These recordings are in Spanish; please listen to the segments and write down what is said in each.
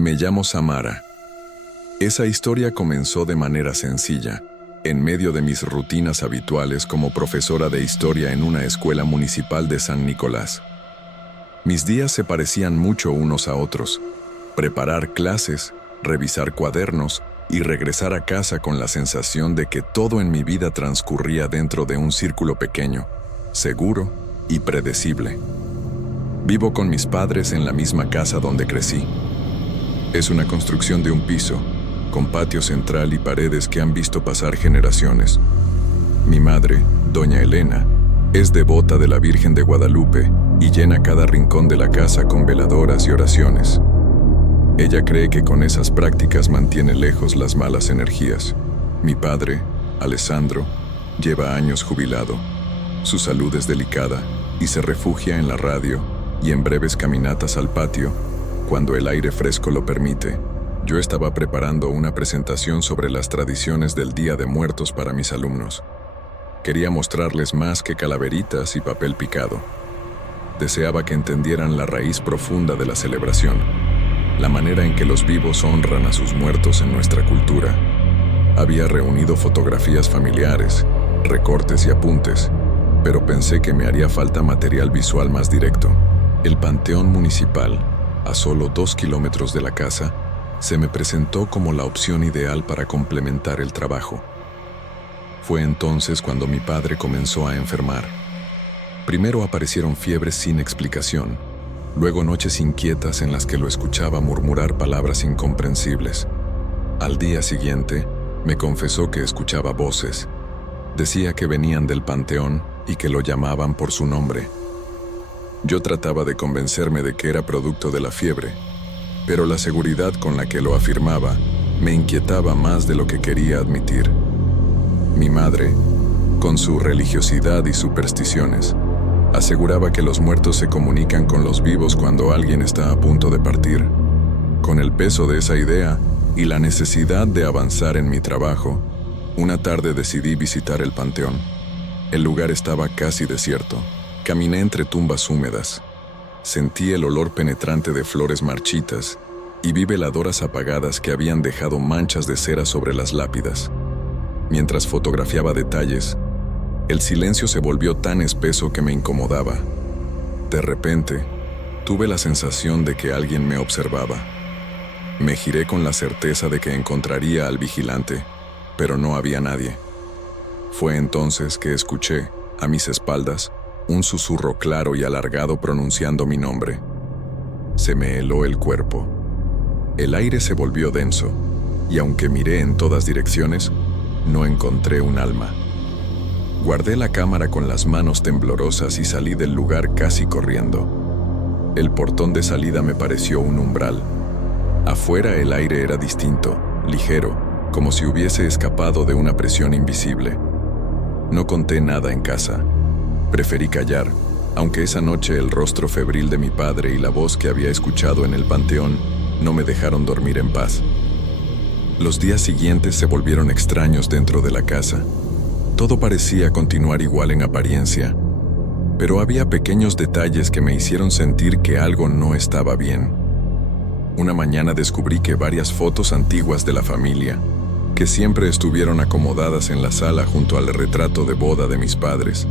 Me llamo Samara. Esa historia comenzó de manera sencilla, en medio de mis rutinas habituales como profesora de historia en una escuela municipal de San Nicolás. Mis días se parecían mucho unos a otros: preparar clases, revisar cuadernos y regresar a casa con la sensación de que todo en mi vida transcurría dentro de un círculo pequeño, seguro y predecible. Vivo con mis padres en la misma casa donde crecí. Es una construcción de un piso, con patio central y paredes que han visto pasar generaciones. Mi madre, doña Elena, es devota de la Virgen de Guadalupe y llena cada rincón de la casa con veladoras y oraciones. Ella cree que con esas prácticas mantiene lejos las malas energías. Mi padre, Alessandro, lleva años jubilado. Su salud es delicada y se refugia en la radio y en breves caminatas al patio, cuando el aire fresco lo permite. Yo estaba preparando una presentación sobre las tradiciones del Día de Muertos para mis alumnos. Quería mostrarles más que calaveritas y papel picado. Deseaba que entendieran la raíz profunda de la celebración, la manera en que los vivos honran a sus muertos en nuestra cultura. Había reunido fotografías familiares, recortes y apuntes, pero pensé que me haría falta material visual más directo. El Panteón Municipal, a solo 2 kilómetros de la casa, se me presentó como la opción ideal para complementar el trabajo. Fue entonces cuando mi padre comenzó a enfermar. Primero aparecieron fiebres sin explicación, luego noches inquietas en las que lo escuchaba murmurar palabras incomprensibles. Al día siguiente, me confesó que escuchaba voces. Decía que venían del panteón y que lo llamaban por su nombre. Yo trataba de convencerme de que era producto de la fiebre, pero la seguridad con la que lo afirmaba me inquietaba más de lo que quería admitir. Mi madre, con su religiosidad y supersticiones, aseguraba que los muertos se comunican con los vivos cuando alguien está a punto de partir. Con el peso de esa idea y la necesidad de avanzar en mi trabajo, una tarde decidí visitar el panteón. El lugar estaba casi desierto. Caminé entre tumbas húmedas. Sentí el olor penetrante de flores marchitas y vi veladoras apagadas que habían dejado manchas de cera sobre las lápidas. Mientras fotografiaba detalles, el silencio se volvió tan espeso que me incomodaba. De repente, tuve la sensación de que alguien me observaba. Me giré con la certeza de que encontraría al vigilante, pero no había nadie. Fue entonces que escuché, a mis espaldas, un susurro claro y alargado pronunciando mi nombre. Se me heló el cuerpo. El aire se volvió denso, y aunque miré en todas direcciones, no encontré un alma. Guardé la cámara con las manos temblorosas y salí del lugar casi corriendo. El portón de salida me pareció un umbral. Afuera el aire era distinto, ligero, como si hubiese escapado de una presión invisible. No conté nada en casa. Preferí callar, aunque esa noche el rostro febril de mi padre y la voz que había escuchado en el panteón no me dejaron dormir en paz. Los días siguientes se volvieron extraños dentro de la casa. Todo parecía continuar igual en apariencia, pero había pequeños detalles que me hicieron sentir que algo no estaba bien. Una mañana descubrí que varias fotos antiguas de la familia, que siempre estuvieron acomodadas en la sala junto al retrato de boda de mis padres,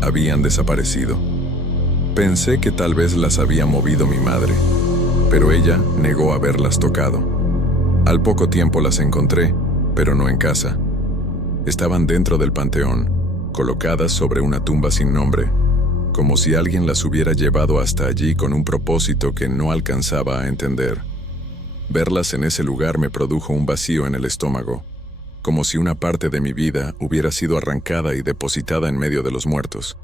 habían desaparecido. Pensé que tal vez las había movido mi madre, pero ella negó haberlas tocado. Al poco tiempo las encontré, pero no en casa. Estaban dentro del panteón, colocadas sobre una tumba sin nombre, como si alguien las hubiera llevado hasta allí con un propósito que no alcanzaba a entender. Verlas en ese lugar me produjo un vacío en el estómago, como si una parte de mi vida hubiera sido arrancada y depositada en medio de los muertos.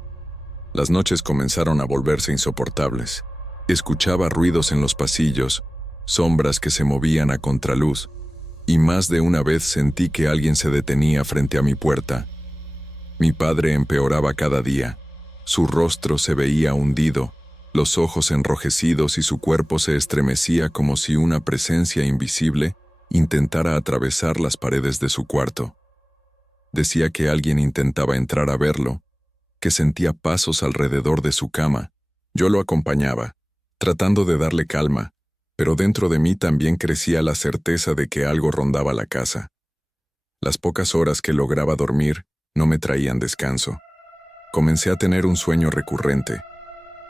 Las noches comenzaron a volverse insoportables. Escuchaba ruidos en los pasillos, sombras que se movían a contraluz, y más de una vez sentí que alguien se detenía frente a mi puerta. Mi padre empeoraba cada día. Su rostro se veía hundido, los ojos enrojecidos y su cuerpo se estremecía como si una presencia invisible intentara atravesar las paredes de su cuarto. Decía que alguien intentaba entrar a verlo, que sentía pasos alrededor de su cama. Yo lo acompañaba, tratando de darle calma, pero dentro de mí también crecía la certeza de que algo rondaba la casa. Las pocas horas que lograba dormir no me traían descanso. Comencé a tener un sueño recurrente.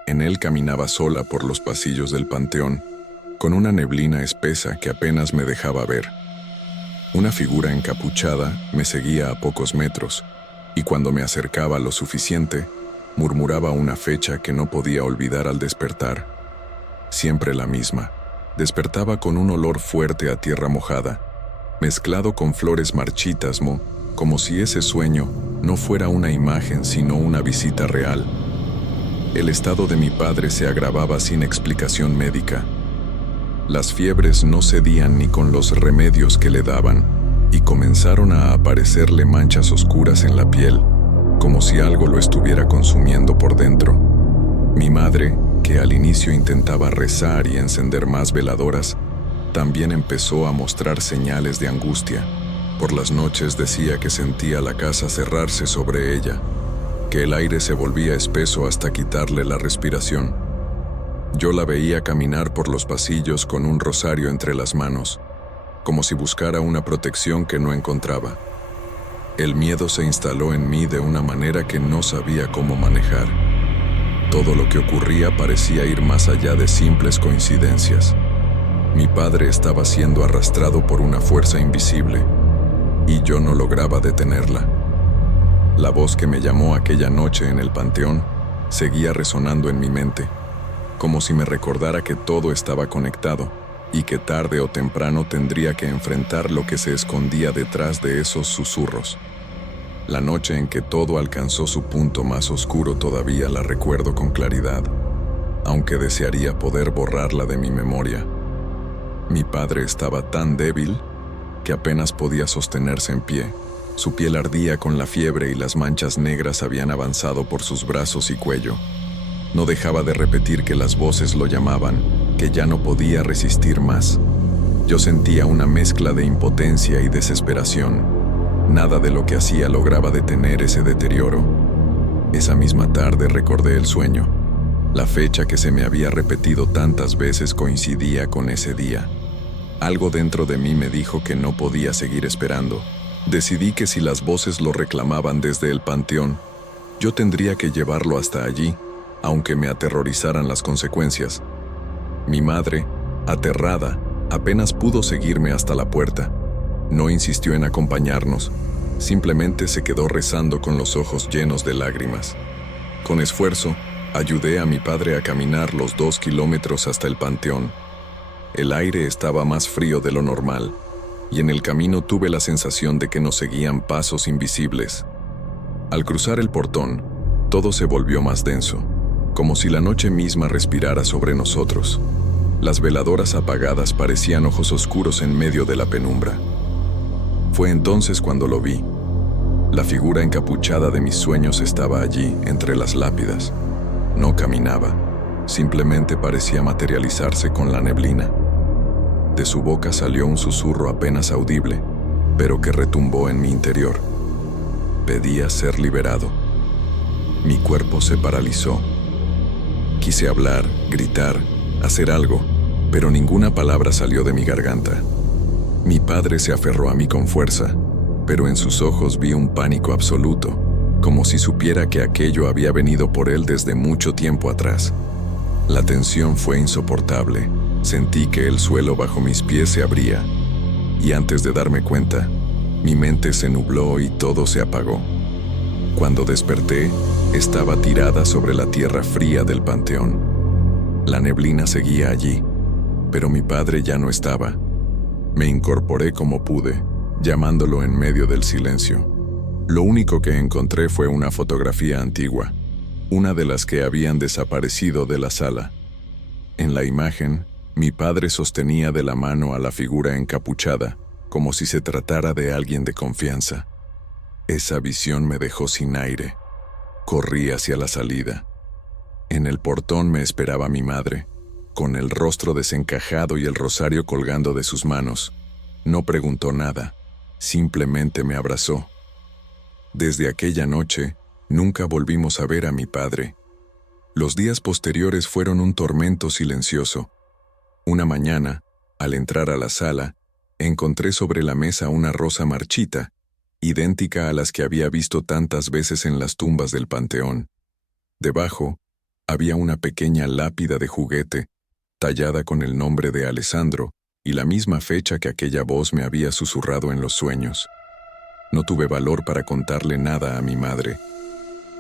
En él caminaba sola por los pasillos del panteón, con una neblina espesa que apenas me dejaba ver. Una figura encapuchada me seguía a pocos metros, y cuando me acercaba lo suficiente, murmuraba una fecha que no podía olvidar al despertar. Siempre la misma. Despertaba con un olor fuerte a tierra mojada, mezclado con flores marchitas, como si ese sueño no fuera una imagen sino una visita real. El estado de mi padre se agravaba sin explicación médica. Las fiebres no cedían ni con los remedios que le daban, y comenzaron a aparecerle manchas oscuras en la piel, como si algo lo estuviera consumiendo por dentro. Mi madre, que al inicio intentaba rezar y encender más veladoras, también empezó a mostrar señales de angustia. Por las noches decía que sentía la casa cerrarse sobre ella, que el aire se volvía espeso hasta quitarle la respiración. Yo la veía caminar por los pasillos con un rosario entre las manos, como si buscara una protección que no encontraba. El miedo se instaló en mí de una manera que no sabía cómo manejar. Todo lo que ocurría parecía ir más allá de simples coincidencias. Mi padre estaba siendo arrastrado por una fuerza invisible, y yo no lograba detenerla. La voz que me llamó aquella noche en el panteón seguía resonando en mi mente, como si me recordara que todo estaba conectado y que tarde o temprano tendría que enfrentar lo que se escondía detrás de esos susurros. La noche en que todo alcanzó su punto más oscuro todavía la recuerdo con claridad, aunque desearía poder borrarla de mi memoria. Mi padre estaba tan débil que apenas podía sostenerse en pie. Su piel ardía con la fiebre y las manchas negras habían avanzado por sus brazos y cuello. No dejaba de repetir que las voces lo llamaban, que ya no podía resistir más. Yo sentía una mezcla de impotencia y desesperación. Nada de lo que hacía lograba detener ese deterioro. Esa misma tarde recordé el sueño. La fecha que se me había repetido tantas veces coincidía con ese día. Algo dentro de mí me dijo que no podía seguir esperando. Decidí que si las voces lo reclamaban desde el panteón, yo tendría que llevarlo hasta allí, aunque me aterrorizaran las consecuencias. Mi madre, aterrada, apenas pudo seguirme hasta la puerta. No insistió en acompañarnos, simplemente se quedó rezando con los ojos llenos de lágrimas. Con esfuerzo, ayudé a mi padre a caminar los 2 kilómetros hasta el panteón. El aire estaba más frío de lo normal, y en el camino tuve la sensación de que nos seguían pasos invisibles. Al cruzar el portón, todo se volvió más denso, como si la noche misma respirara sobre nosotros. Las veladoras apagadas parecían ojos oscuros en medio de la penumbra. Fue entonces cuando lo vi. La figura encapuchada de mis sueños estaba allí, entre las lápidas. No caminaba, simplemente parecía materializarse con la neblina. De su boca salió un susurro apenas audible, pero que retumbó en mi interior. Pedía ser liberado. Mi cuerpo se paralizó. Quise hablar, gritar, hacer algo, pero ninguna palabra salió de mi garganta. Mi padre se aferró a mí con fuerza, pero en sus ojos vi un pánico absoluto, como si supiera que aquello había venido por él desde mucho tiempo atrás. La tensión fue insoportable. Sentí que el suelo bajo mis pies se abría, y antes de darme cuenta, mi mente se nubló y todo se apagó. Cuando desperté, estaba tirada sobre la tierra fría del panteón. La neblina seguía allí, pero mi padre ya no estaba. Me incorporé como pude, llamándolo en medio del silencio. Lo único que encontré fue una fotografía antigua, una de las que habían desaparecido de la sala. En la imagen, mi padre sostenía de la mano a la figura encapuchada, como si se tratara de alguien de confianza. Esa visión me dejó sin aire. Corrí hacia la salida. En el portón me esperaba mi madre, con el rostro desencajado y el rosario colgando de sus manos. No preguntó nada, simplemente me abrazó. Desde aquella noche, nunca volvimos a ver a mi padre. Los días posteriores fueron un tormento silencioso, Una mañana, al entrar a la sala, encontré sobre la mesa una rosa marchita, idéntica a las que había visto tantas veces en las tumbas del panteón. Debajo, había una pequeña lápida de juguete, tallada con el nombre de Alessandro y la misma fecha que aquella voz me había susurrado en los sueños. No tuve valor para contarle nada a mi madre.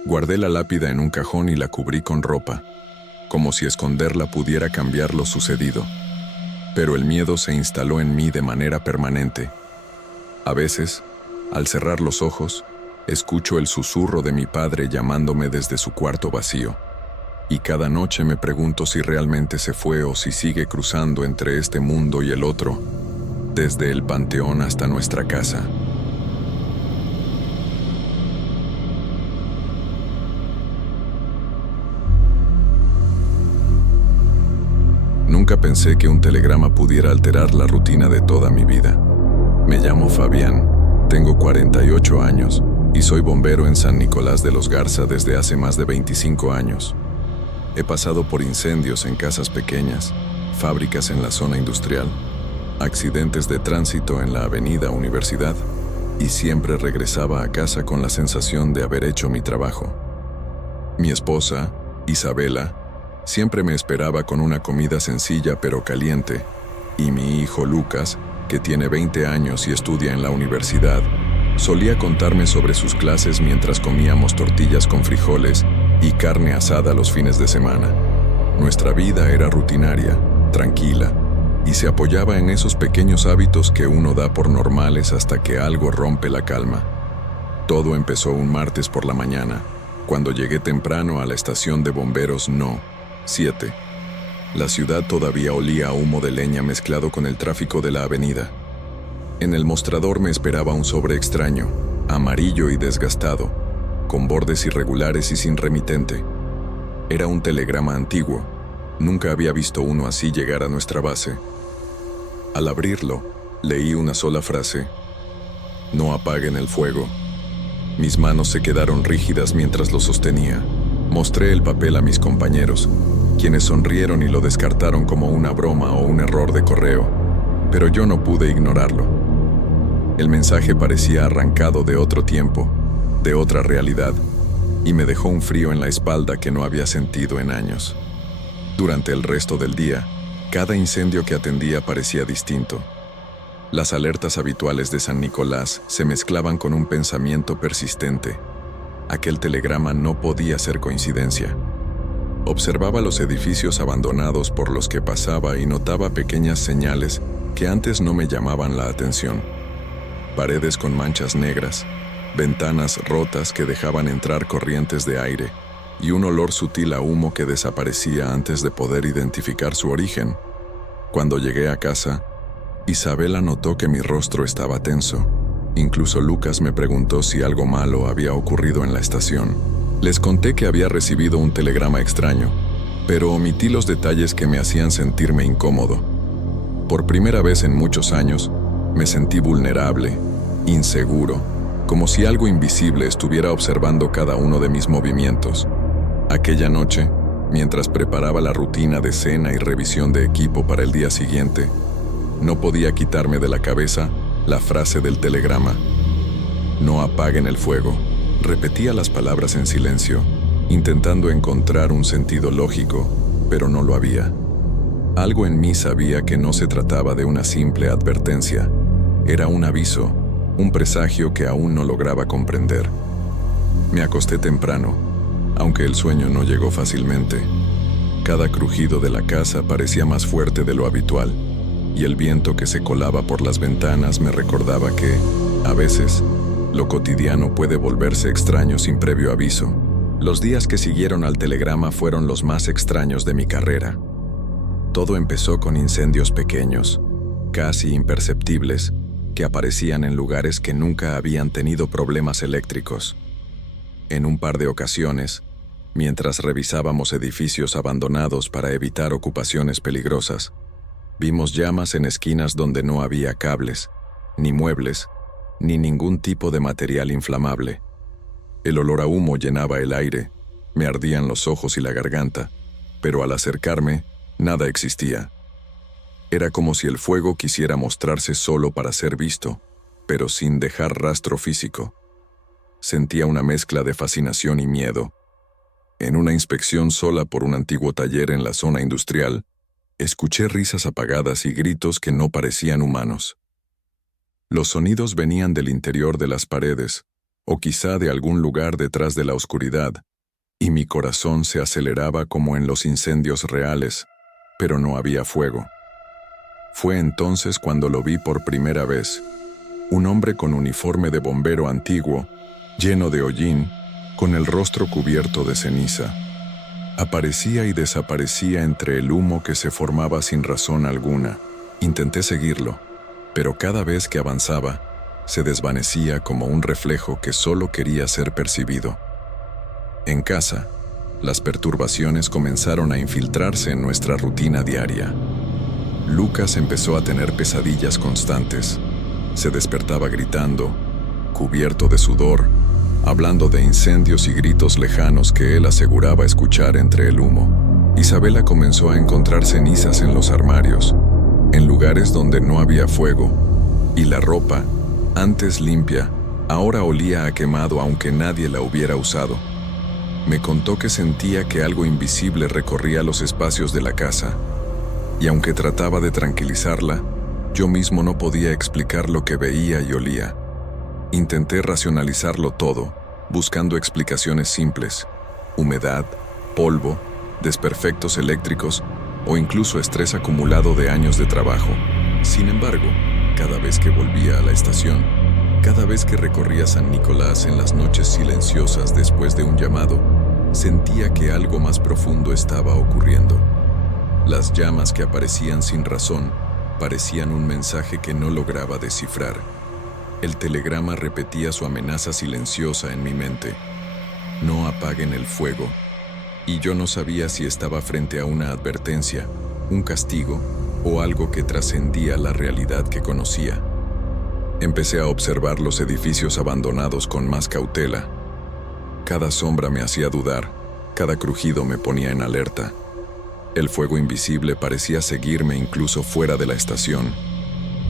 Guardé la lápida en un cajón y la cubrí con ropa, como si esconderla pudiera cambiar lo sucedido. Pero el miedo se instaló en mí de manera permanente. A veces, al cerrar los ojos, escucho el susurro de mi padre llamándome desde su cuarto vacío. Y cada noche me pregunto si realmente se fue o si sigue cruzando entre este mundo y el otro, desde el panteón hasta nuestra casa. Nunca pensé que un telegrama pudiera alterar la rutina de toda mi vida. Me llamo Fabián, tengo 48 años y soy bombero en San Nicolás de los Garza desde hace más de 25 años. He pasado por incendios en casas pequeñas, fábricas en la zona industrial, accidentes de tránsito en la avenida Universidad y siempre regresaba a casa con la sensación de haber hecho mi trabajo. Mi esposa, Isabela, siempre me esperaba con una comida sencilla pero caliente, y mi hijo Lucas, que tiene 20 años y estudia en la universidad, solía contarme sobre sus clases mientras comíamos tortillas con frijoles y carne asada los fines de semana. Nuestra vida era rutinaria, tranquila, y se apoyaba en esos pequeños hábitos que uno da por normales hasta que algo rompe la calma. Todo empezó un martes por la mañana, cuando llegué temprano a la estación de bomberos No. 7. La ciudad todavía olía a humo de leña mezclado con el tráfico de la avenida. En el mostrador me esperaba un sobre extraño, amarillo y desgastado, con bordes irregulares y sin remitente. Era un telegrama antiguo. Nunca había visto uno así llegar a nuestra base. Al abrirlo, leí una sola frase: "No apaguen el fuego". Mis manos se quedaron rígidas mientras lo sostenía. Mostré el papel a mis compañeros, quienes sonrieron y lo descartaron como una broma o un error de correo, pero yo no pude ignorarlo. El mensaje parecía arrancado de otro tiempo, de otra realidad, y me dejó un frío en la espalda que no había sentido en años. Durante el resto del día, cada incendio que atendía parecía distinto. Las alertas habituales de San Nicolás se mezclaban con un pensamiento persistente. Aquel telegrama no podía ser coincidencia. Observaba los edificios abandonados por los que pasaba y notaba pequeñas señales que antes no me llamaban la atención. Paredes con manchas negras, ventanas rotas que dejaban entrar corrientes de aire y un olor sutil a humo que desaparecía antes de poder identificar su origen. Cuando llegué a casa, Isabela notó que mi rostro estaba tenso. Incluso Lucas me preguntó si algo malo había ocurrido en la estación. Les conté que había recibido un telegrama extraño, pero omití los detalles que me hacían sentirme incómodo. Por primera vez en muchos años, me sentí vulnerable, inseguro, como si algo invisible estuviera observando cada uno de mis movimientos. Aquella noche, mientras preparaba la rutina de cena y revisión de equipo para el día siguiente, no podía quitarme de la cabeza la frase del telegrama. "No apaguen el fuego". Repetía las palabras en silencio, intentando encontrar un sentido lógico, pero no lo había. Algo en mí sabía que no se trataba de una simple advertencia. Era un aviso, un presagio que aún no lograba comprender. Me acosté temprano, aunque el sueño no llegó fácilmente. Cada crujido de la casa parecía más fuerte de lo habitual, y el viento que se colaba por las ventanas me recordaba que, a veces, lo cotidiano puede volverse extraño sin previo aviso. Los días que siguieron al telegrama fueron los más extraños de mi carrera. Todo empezó con incendios pequeños, casi imperceptibles, que aparecían en lugares que nunca habían tenido problemas eléctricos. En un par de ocasiones, mientras revisábamos edificios abandonados para evitar ocupaciones peligrosas, vimos llamas en esquinas donde no había cables, ni muebles, ni ningún tipo de material inflamable. El olor a humo llenaba el aire, me ardían los ojos y la garganta, pero al acercarme, nada existía. Era como si el fuego quisiera mostrarse solo para ser visto, pero sin dejar rastro físico. Sentía una mezcla de fascinación y miedo. En una inspección sola por un antiguo taller en la zona industrial, escuché risas apagadas y gritos que no parecían humanos. Los sonidos venían del interior de las paredes, o quizá de algún lugar detrás de la oscuridad, y mi corazón se aceleraba como en los incendios reales, pero no había fuego. Fue entonces cuando lo vi por primera vez. Un hombre con uniforme de bombero antiguo, lleno de hollín, con el rostro cubierto de ceniza. Aparecía y desaparecía entre el humo que se formaba sin razón alguna. Intenté seguirlo, pero cada vez que avanzaba, se desvanecía como un reflejo que solo quería ser percibido. En casa, las perturbaciones comenzaron a infiltrarse en nuestra rutina diaria. Lucas empezó a tener pesadillas constantes. Se despertaba gritando, cubierto de sudor, hablando de incendios y gritos lejanos que él aseguraba escuchar entre el humo. Isabela comenzó a encontrar cenizas en los armarios, en lugares donde no había fuego, y la ropa, antes limpia, ahora olía a quemado aunque nadie la hubiera usado. Me contó que sentía que algo invisible recorría los espacios de la casa, y aunque trataba de tranquilizarla, yo mismo no podía explicar lo que veía y olía. Intenté racionalizarlo todo, buscando explicaciones simples: humedad, polvo, desperfectos eléctricos o incluso estrés acumulado de años de trabajo. Sin embargo, cada vez que volvía a la estación, cada vez que recorría San Nicolás en las noches silenciosas después de un llamado, sentía que algo más profundo estaba ocurriendo. Las llamas que aparecían sin razón parecían un mensaje que no lograba descifrar. El telegrama repetía su amenaza silenciosa en mi mente: no apaguen el fuego. Y yo no sabía si estaba frente a una advertencia, un castigo o algo que trascendía la realidad que conocía. Empecé a observar los edificios abandonados con más cautela. Cada sombra me hacía dudar, cada crujido me ponía en alerta. El fuego invisible parecía seguirme incluso fuera de la estación.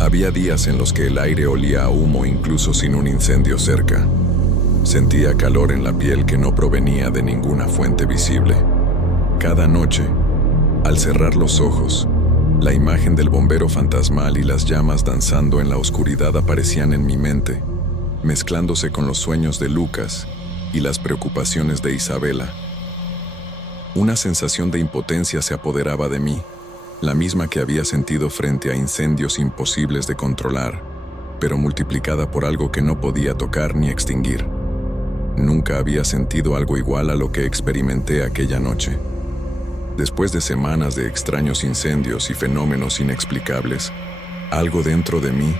Había días en los que el aire olía a humo incluso sin un incendio cerca. Sentía calor en la piel que no provenía de ninguna fuente visible. Cada noche, al cerrar los ojos, la imagen del bombero fantasmal y las llamas danzando en la oscuridad aparecían en mi mente, mezclándose con los sueños de Lucas y las preocupaciones de Isabela. Una sensación de impotencia se apoderaba de mí, la misma que había sentido frente a incendios imposibles de controlar, pero multiplicada por algo que no podía tocar ni extinguir. Nunca había sentido algo igual a lo que experimenté aquella noche. Después de semanas de extraños incendios y fenómenos inexplicables, algo dentro de mí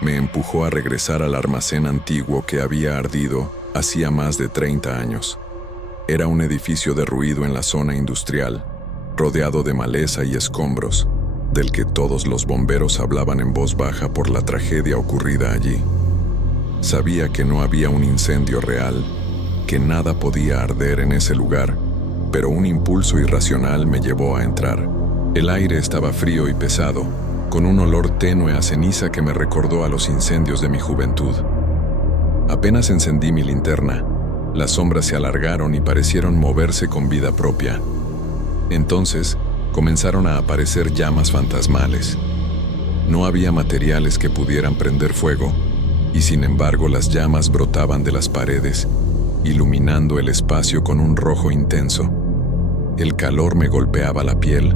me empujó a regresar al almacén antiguo que había ardido hacía más de 30 años. Era un edificio derruido en la zona industrial, rodeado de maleza y escombros, del que todos los bomberos hablaban en voz baja por la tragedia ocurrida allí. Sabía que no había un incendio real, que nada podía arder en ese lugar, pero un impulso irracional me llevó a entrar. El aire estaba frío y pesado, con un olor tenue a ceniza que me recordó a los incendios de mi juventud. Apenas encendí mi linterna, las sombras se alargaron y parecieron moverse con vida propia. Entonces, comenzaron a aparecer llamas fantasmales. No había materiales que pudieran prender fuego, y sin embargo las llamas brotaban de las paredes, iluminando el espacio con un rojo intenso. El calor me golpeaba la piel,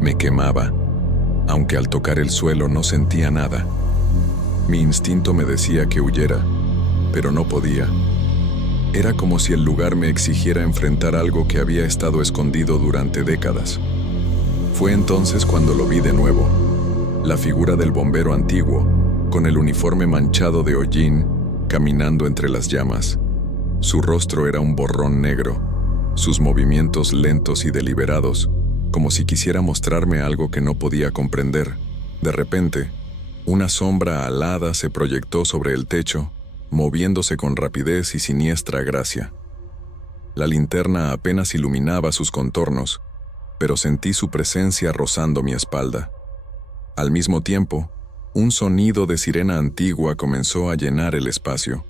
me quemaba, aunque al tocar el suelo no sentía nada. Mi instinto me decía que huyera, pero no podía. Era como si el lugar me exigiera enfrentar algo que había estado escondido durante décadas. Fue entonces cuando lo vi de nuevo, la figura del bombero antiguo, con el uniforme manchado de hollín, caminando entre las llamas. Su rostro era un borrón negro, sus movimientos lentos y deliberados, como si quisiera mostrarme algo que no podía comprender. De repente, una sombra alada se proyectó sobre el techo, moviéndose con rapidez y siniestra gracia. La linterna apenas iluminaba sus contornos, pero sentí su presencia rozando mi espalda. Al mismo tiempo, un sonido de sirena antigua comenzó a llenar el espacio.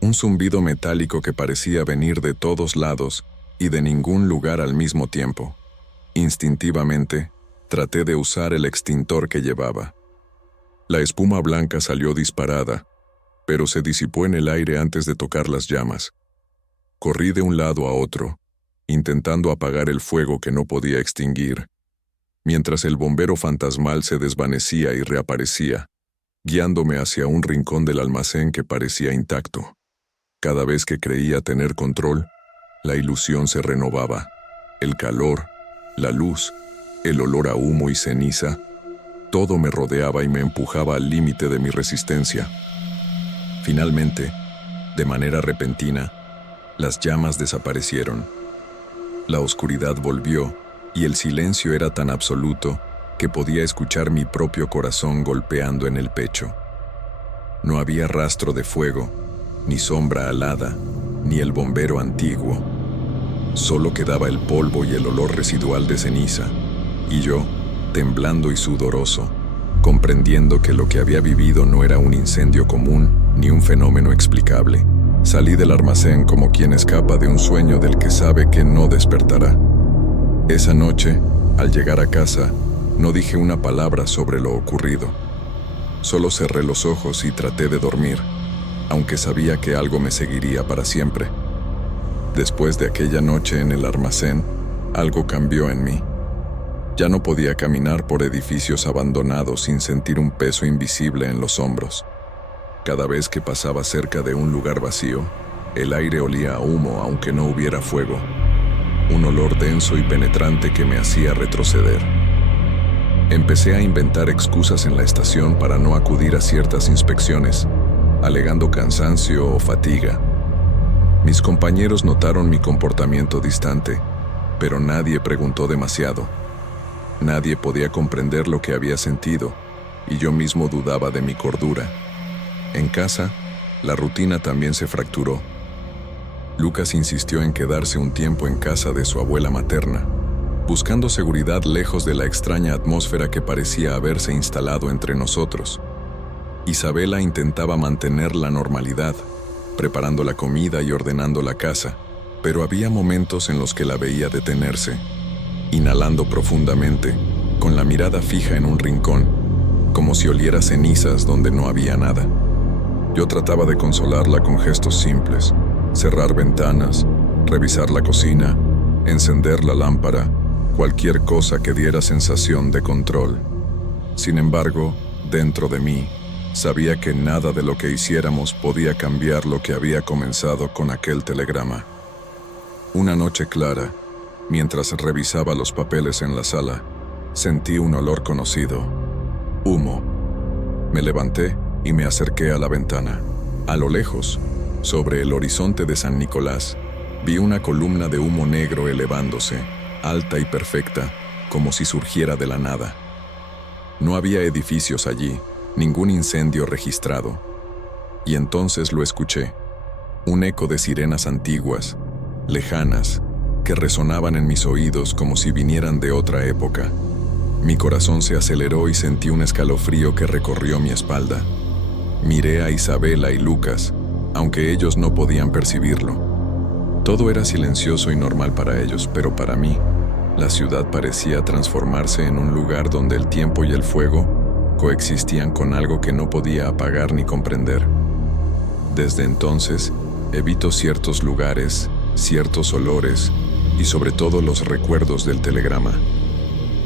Un zumbido metálico que parecía venir de todos lados y de ningún lugar al mismo tiempo. Instintivamente, traté de usar el extintor que llevaba. La espuma blanca salió disparada, pero se disipó en el aire antes de tocar las llamas. Corrí de un lado a otro, intentando apagar el fuego que no podía extinguir, mientras el bombero fantasmal se desvanecía y reaparecía, guiándome hacia un rincón del almacén que parecía intacto. Cada vez que creía tener control, la ilusión se renovaba. El calor, la luz, el olor a humo y ceniza, todo me rodeaba y me empujaba al límite de mi resistencia. Finalmente, de manera repentina, las llamas desaparecieron. La oscuridad volvió y el silencio era tan absoluto que podía escuchar mi propio corazón golpeando en el pecho. No había rastro de fuego, ni sombra alada, ni el bombero antiguo. Solo quedaba el polvo y el olor residual de ceniza, y yo, temblando y sudoroso, comprendiendo que lo que había vivido no era un incendio común ni un fenómeno explicable. Salí del almacén como quien escapa de un sueño del que sabe que no despertará. Esa noche, al llegar a casa, no dije una palabra sobre lo ocurrido. Solo cerré los ojos y traté de dormir, aunque sabía que algo me seguiría para siempre. Después de aquella noche en el almacén, algo cambió en mí. Ya no podía caminar por edificios abandonados sin sentir un peso invisible en los hombros. Cada vez que pasaba cerca de un lugar vacío, el aire olía a humo aunque no hubiera fuego. Un olor denso y penetrante que me hacía retroceder. Empecé a inventar excusas en la estación para no acudir a ciertas inspecciones, alegando cansancio o fatiga. Mis compañeros notaron mi comportamiento distante, pero nadie preguntó demasiado. Nadie podía comprender lo que había sentido, y yo mismo dudaba de mi cordura. En casa, la rutina también se fracturó. Lucas insistió en quedarse un tiempo en casa de su abuela materna, buscando seguridad lejos de la extraña atmósfera que parecía haberse instalado entre nosotros. Isabela intentaba mantener la normalidad, preparando la comida y ordenando la casa, pero había momentos en los que la veía detenerse, inhalando profundamente, con la mirada fija en un rincón, como si oliera cenizas donde no había nada. Yo trataba de consolarla con gestos simples: cerrar ventanas, revisar la cocina, encender la lámpara, cualquier cosa que diera sensación de control. Sin embargo, dentro de mí, sabía que nada de lo que hiciéramos podía cambiar lo que había comenzado con aquel telegrama. Una noche clara, mientras revisaba los papeles en la sala, sentí un olor conocido: humo. Me levanté y me acerqué a la ventana. A lo lejos, sobre el horizonte de San Nicolás, vi una columna de humo negro elevándose, alta y perfecta, como si surgiera de la nada. No había edificios allí, ningún incendio registrado. Y entonces lo escuché, un eco de sirenas antiguas, lejanas, que resonaban en mis oídos como si vinieran de otra época. Mi corazón se aceleró y sentí un escalofrío que recorrió mi espalda. Miré a Isabela y Lucas, aunque ellos no podían percibirlo. Todo era silencioso y normal para ellos, pero para mí, la ciudad parecía transformarse en un lugar donde el tiempo y el fuego coexistían con algo que no podía apagar ni comprender. Desde entonces, evito ciertos lugares, ciertos olores y sobre todo los recuerdos del telegrama.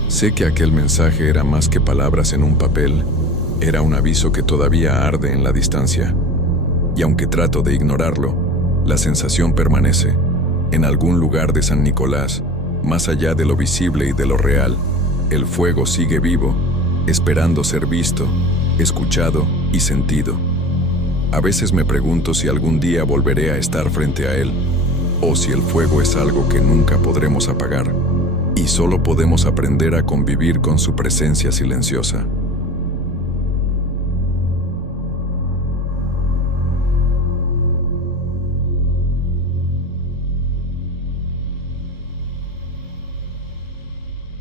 Sé que aquel mensaje era más que palabras en un papel, era un aviso que todavía arde en la distancia. Y aunque trato de ignorarlo, la sensación permanece. En algún lugar de San Nicolás, más allá de lo visible y de lo real, el fuego sigue vivo, esperando ser visto, escuchado y sentido. A veces me pregunto si algún día volveré a estar frente a él, o si el fuego es algo que nunca podremos apagar, y solo podemos aprender a convivir con su presencia silenciosa.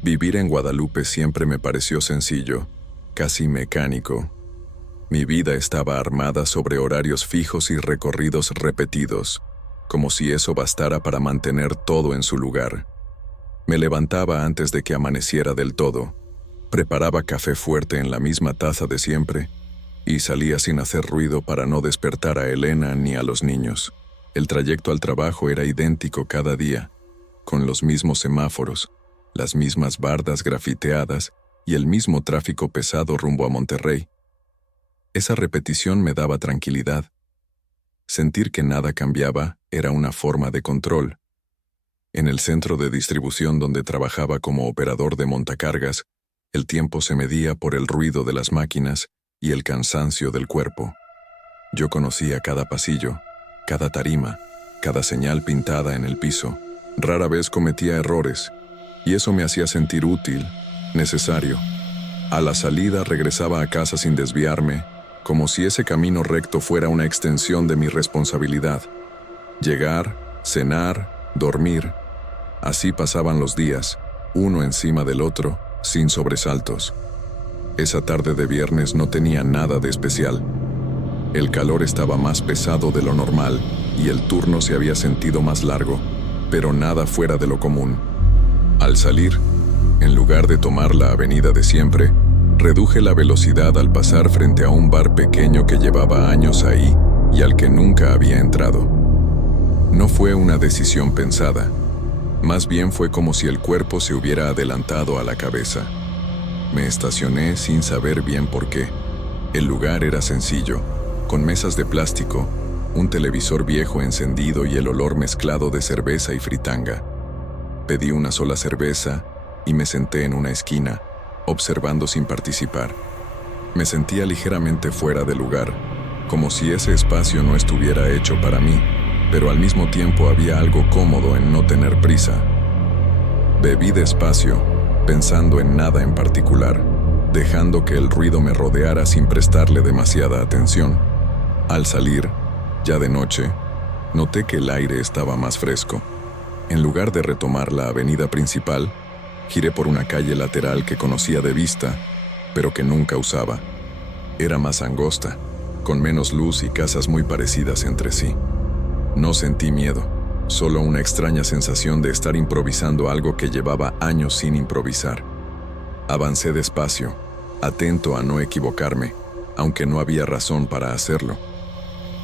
Vivir en Guadalupe siempre me pareció sencillo, casi mecánico. Mi vida estaba armada sobre horarios fijos y recorridos repetidos, como si eso bastara para mantener todo en su lugar. Me levantaba antes de que amaneciera del todo, preparaba café fuerte en la misma taza de siempre y salía sin hacer ruido para no despertar a Elena ni a los niños. El trayecto al trabajo era idéntico cada día, con los mismos semáforos, las mismas bardas grafiteadas y el mismo tráfico pesado rumbo a Monterrey. Esa repetición me daba tranquilidad. Sentir que nada cambiaba era una forma de control. En el centro de distribución donde trabajaba como operador de montacargas, el tiempo se medía por el ruido de las máquinas y el cansancio del cuerpo. Yo conocía cada pasillo, cada tarima, cada señal pintada en el piso. Rara vez cometía errores, y eso me hacía sentir útil, necesario. A la salida regresaba a casa sin desviarme, como si ese camino recto fuera una extensión de mi responsabilidad. Llegar, cenar, dormir. Así pasaban los días, uno encima del otro, sin sobresaltos. Esa tarde de viernes no tenía nada de especial. El calor estaba más pesado de lo normal y el turno se había sentido más largo, pero nada fuera de lo común. Al salir, en lugar de tomar la avenida de siempre, reduje la velocidad al pasar frente a un bar pequeño que llevaba años ahí y al que nunca había entrado. No fue una decisión pensada, más bien fue como si el cuerpo se hubiera adelantado a la cabeza. Me estacioné sin saber bien por qué. El lugar era sencillo, con mesas de plástico, un televisor viejo encendido y el olor mezclado de cerveza y fritanga. Pedí una sola cerveza y me senté en una esquina, observando sin participar. Me sentía ligeramente fuera de lugar, como si ese espacio no estuviera hecho para mí, pero al mismo tiempo había algo cómodo en no tener prisa. Bebí despacio, pensando en nada en particular, dejando que el ruido me rodeara sin prestarle demasiada atención. Al salir, ya de noche, noté que el aire estaba más fresco. En lugar de retomar la avenida principal, giré por una calle lateral que conocía de vista, pero que nunca usaba. Era más angosta, con menos luz y casas muy parecidas entre sí. No sentí miedo, solo una extraña sensación de estar improvisando algo que llevaba años sin improvisar. Avancé despacio, atento a no equivocarme, aunque no había razón para hacerlo.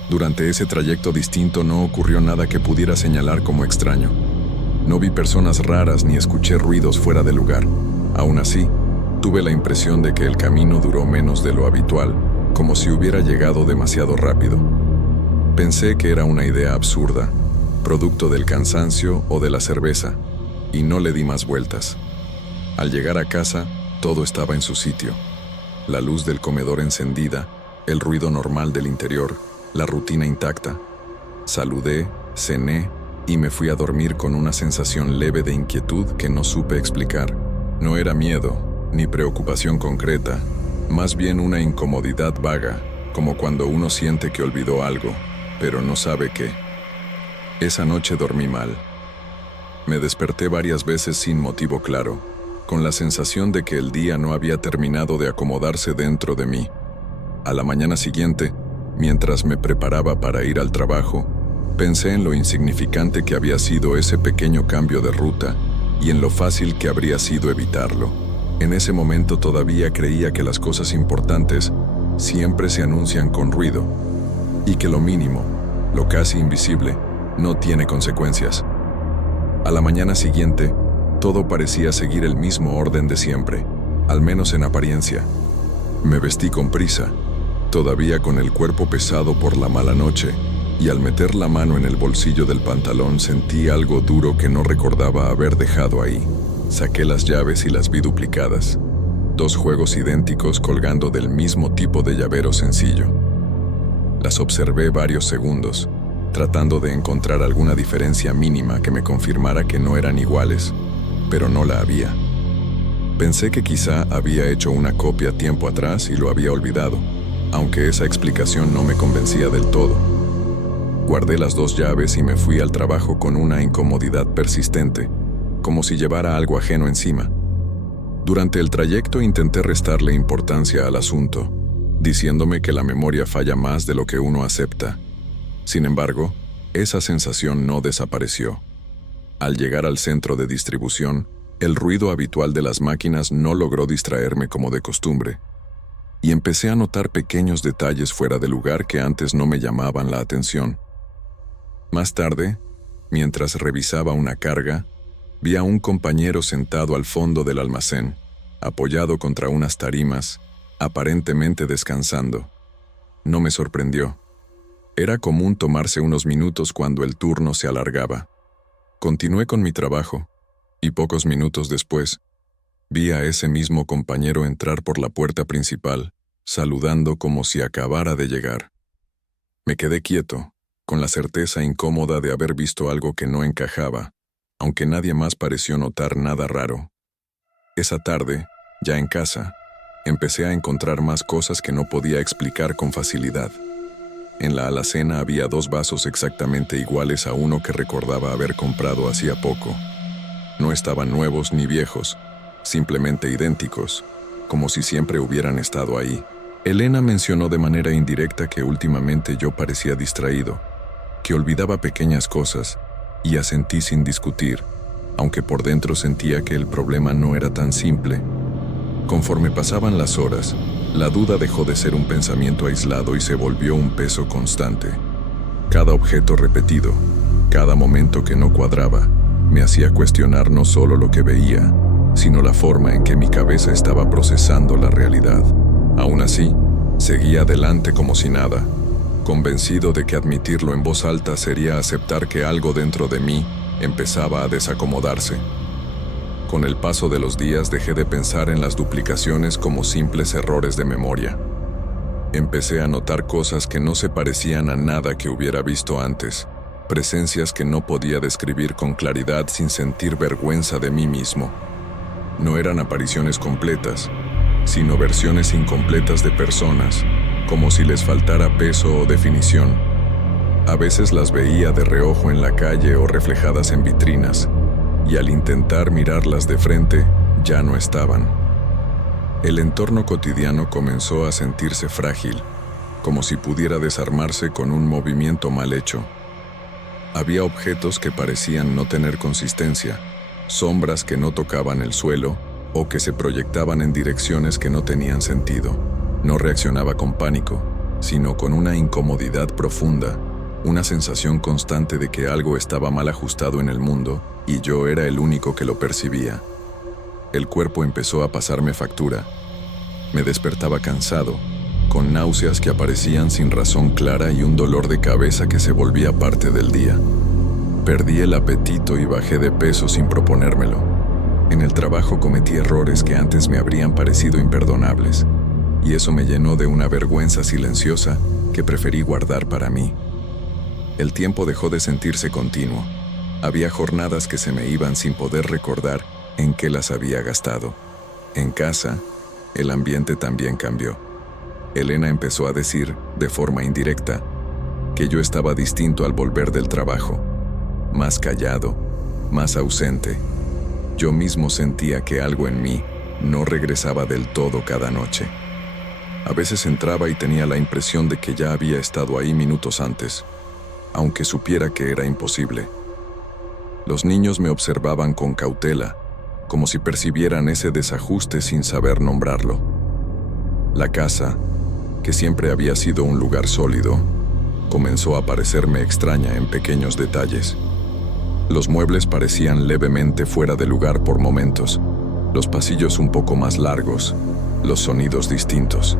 Durante ese trayecto distinto no ocurrió nada que pudiera señalar como extraño. No vi personas raras ni escuché ruidos fuera de lugar. Aún así, tuve la impresión de que el camino duró menos de lo habitual, como si hubiera llegado demasiado rápido. Pensé que era una idea absurda, producto del cansancio o de la cerveza, y no le di más vueltas. Al llegar a casa, todo estaba en su sitio. La luz del comedor encendida, el ruido normal del interior, la rutina intacta. Saludé, cené y me fui a dormir con una sensación leve de inquietud que no supe explicar. No era miedo, ni preocupación concreta, más bien una incomodidad vaga, como cuando uno siente que olvidó algo, pero no sabe qué. Esa noche dormí mal. Me desperté varias veces sin motivo claro, con la sensación de que el día no había terminado de acomodarse dentro de mí. A la mañana siguiente, mientras me preparaba para ir al trabajo, pensé en lo insignificante que había sido ese pequeño cambio de ruta y en lo fácil que habría sido evitarlo. En ese momento todavía creía que las cosas importantes siempre se anuncian con ruido y que lo mínimo, lo casi invisible, no tiene consecuencias. A la mañana siguiente, todo parecía seguir el mismo orden de siempre, al menos en apariencia. Me vestí con prisa, todavía con el cuerpo pesado por la mala noche, y al meter la mano en el bolsillo del pantalón sentí algo duro que no recordaba haber dejado ahí. Saqué las llaves y las vi duplicadas. 2 juegos idénticos colgando del mismo tipo de llavero sencillo. Las observé varios segundos, tratando de encontrar alguna diferencia mínima que me confirmara que no eran iguales, pero no la había. Pensé que quizá había hecho una copia tiempo atrás y lo había olvidado, aunque esa explicación no me convencía del todo. Guardé las 2 llaves y me fui al trabajo con una incomodidad persistente, como si llevara algo ajeno encima. Durante el trayecto intenté restarle importancia al asunto, diciéndome que la memoria falla más de lo que uno acepta. Sin embargo, esa sensación no desapareció. Al llegar al centro de distribución, el ruido habitual de las máquinas no logró distraerme como de costumbre, y empecé a notar pequeños detalles fuera de lugar que antes no me llamaban la atención. Más tarde, mientras revisaba una carga, vi a un compañero sentado al fondo del almacén, apoyado contra unas tarimas, aparentemente descansando. No me sorprendió. Era común tomarse unos minutos cuando el turno se alargaba. Continué con mi trabajo, y pocos minutos después, vi a ese mismo compañero entrar por la puerta principal, saludando como si acabara de llegar. Me quedé quieto, con la certeza incómoda de haber visto algo que no encajaba, aunque nadie más pareció notar nada raro. Esa tarde, ya en casa, empecé a encontrar más cosas que no podía explicar con facilidad. En la alacena había 2 vasos exactamente iguales a uno que recordaba haber comprado hacía poco. No estaban nuevos ni viejos, simplemente idénticos, como si siempre hubieran estado ahí. Elena mencionó de manera indirecta que últimamente yo parecía distraído, que olvidaba pequeñas cosas, y asentí sin discutir, aunque por dentro sentía que el problema no era tan simple. Conforme pasaban las horas, la duda dejó de ser un pensamiento aislado y se volvió un peso constante. Cada objeto repetido, cada momento que no cuadraba, me hacía cuestionar no solo lo que veía, sino la forma en que mi cabeza estaba procesando la realidad. Aún así, seguía adelante como si nada, convencido de que admitirlo en voz alta sería aceptar que algo dentro de mí empezaba a desacomodarse. Con el paso de los días dejé de pensar en las duplicaciones como simples errores de memoria. Empecé a notar cosas que no se parecían a nada que hubiera visto antes, presencias que no podía describir con claridad sin sentir vergüenza de mí mismo. No eran apariciones completas, sino versiones incompletas de personas, como si les faltara peso o definición. A veces las veía de reojo en la calle o reflejadas en vitrinas, y al intentar mirarlas de frente, ya no estaban. El entorno cotidiano comenzó a sentirse frágil, como si pudiera desarmarse con un movimiento mal hecho. Había objetos que parecían no tener consistencia, sombras que no tocaban el suelo o que se proyectaban en direcciones que no tenían sentido. No reaccionaba con pánico, sino con una incomodidad profunda, una sensación constante de que algo estaba mal ajustado en el mundo y yo era el único que lo percibía. El cuerpo empezó a pasarme factura. Me despertaba cansado, con náuseas que aparecían sin razón clara y un dolor de cabeza que se volvía parte del día. Perdí el apetito y bajé de peso sin proponérmelo. En el trabajo cometí errores que antes me habrían parecido imperdonables, y eso me llenó de una vergüenza silenciosa que preferí guardar para mí. El tiempo dejó de sentirse continuo. Había jornadas que se me iban sin poder recordar en qué las había gastado. En casa, el ambiente también cambió. Elena empezó a decir, de forma indirecta, que yo estaba distinto al volver del trabajo, más callado, más ausente. Yo mismo sentía que algo en mí no regresaba del todo cada noche. A veces entraba y tenía la impresión de que ya había estado ahí minutos antes, aunque supiera que era imposible. Los niños me observaban con cautela, como si percibieran ese desajuste sin saber nombrarlo. La casa, que siempre había sido un lugar sólido, comenzó a parecerme extraña en pequeños detalles. Los muebles parecían levemente fuera de lugar por momentos, los pasillos un poco más largos, los sonidos distintos.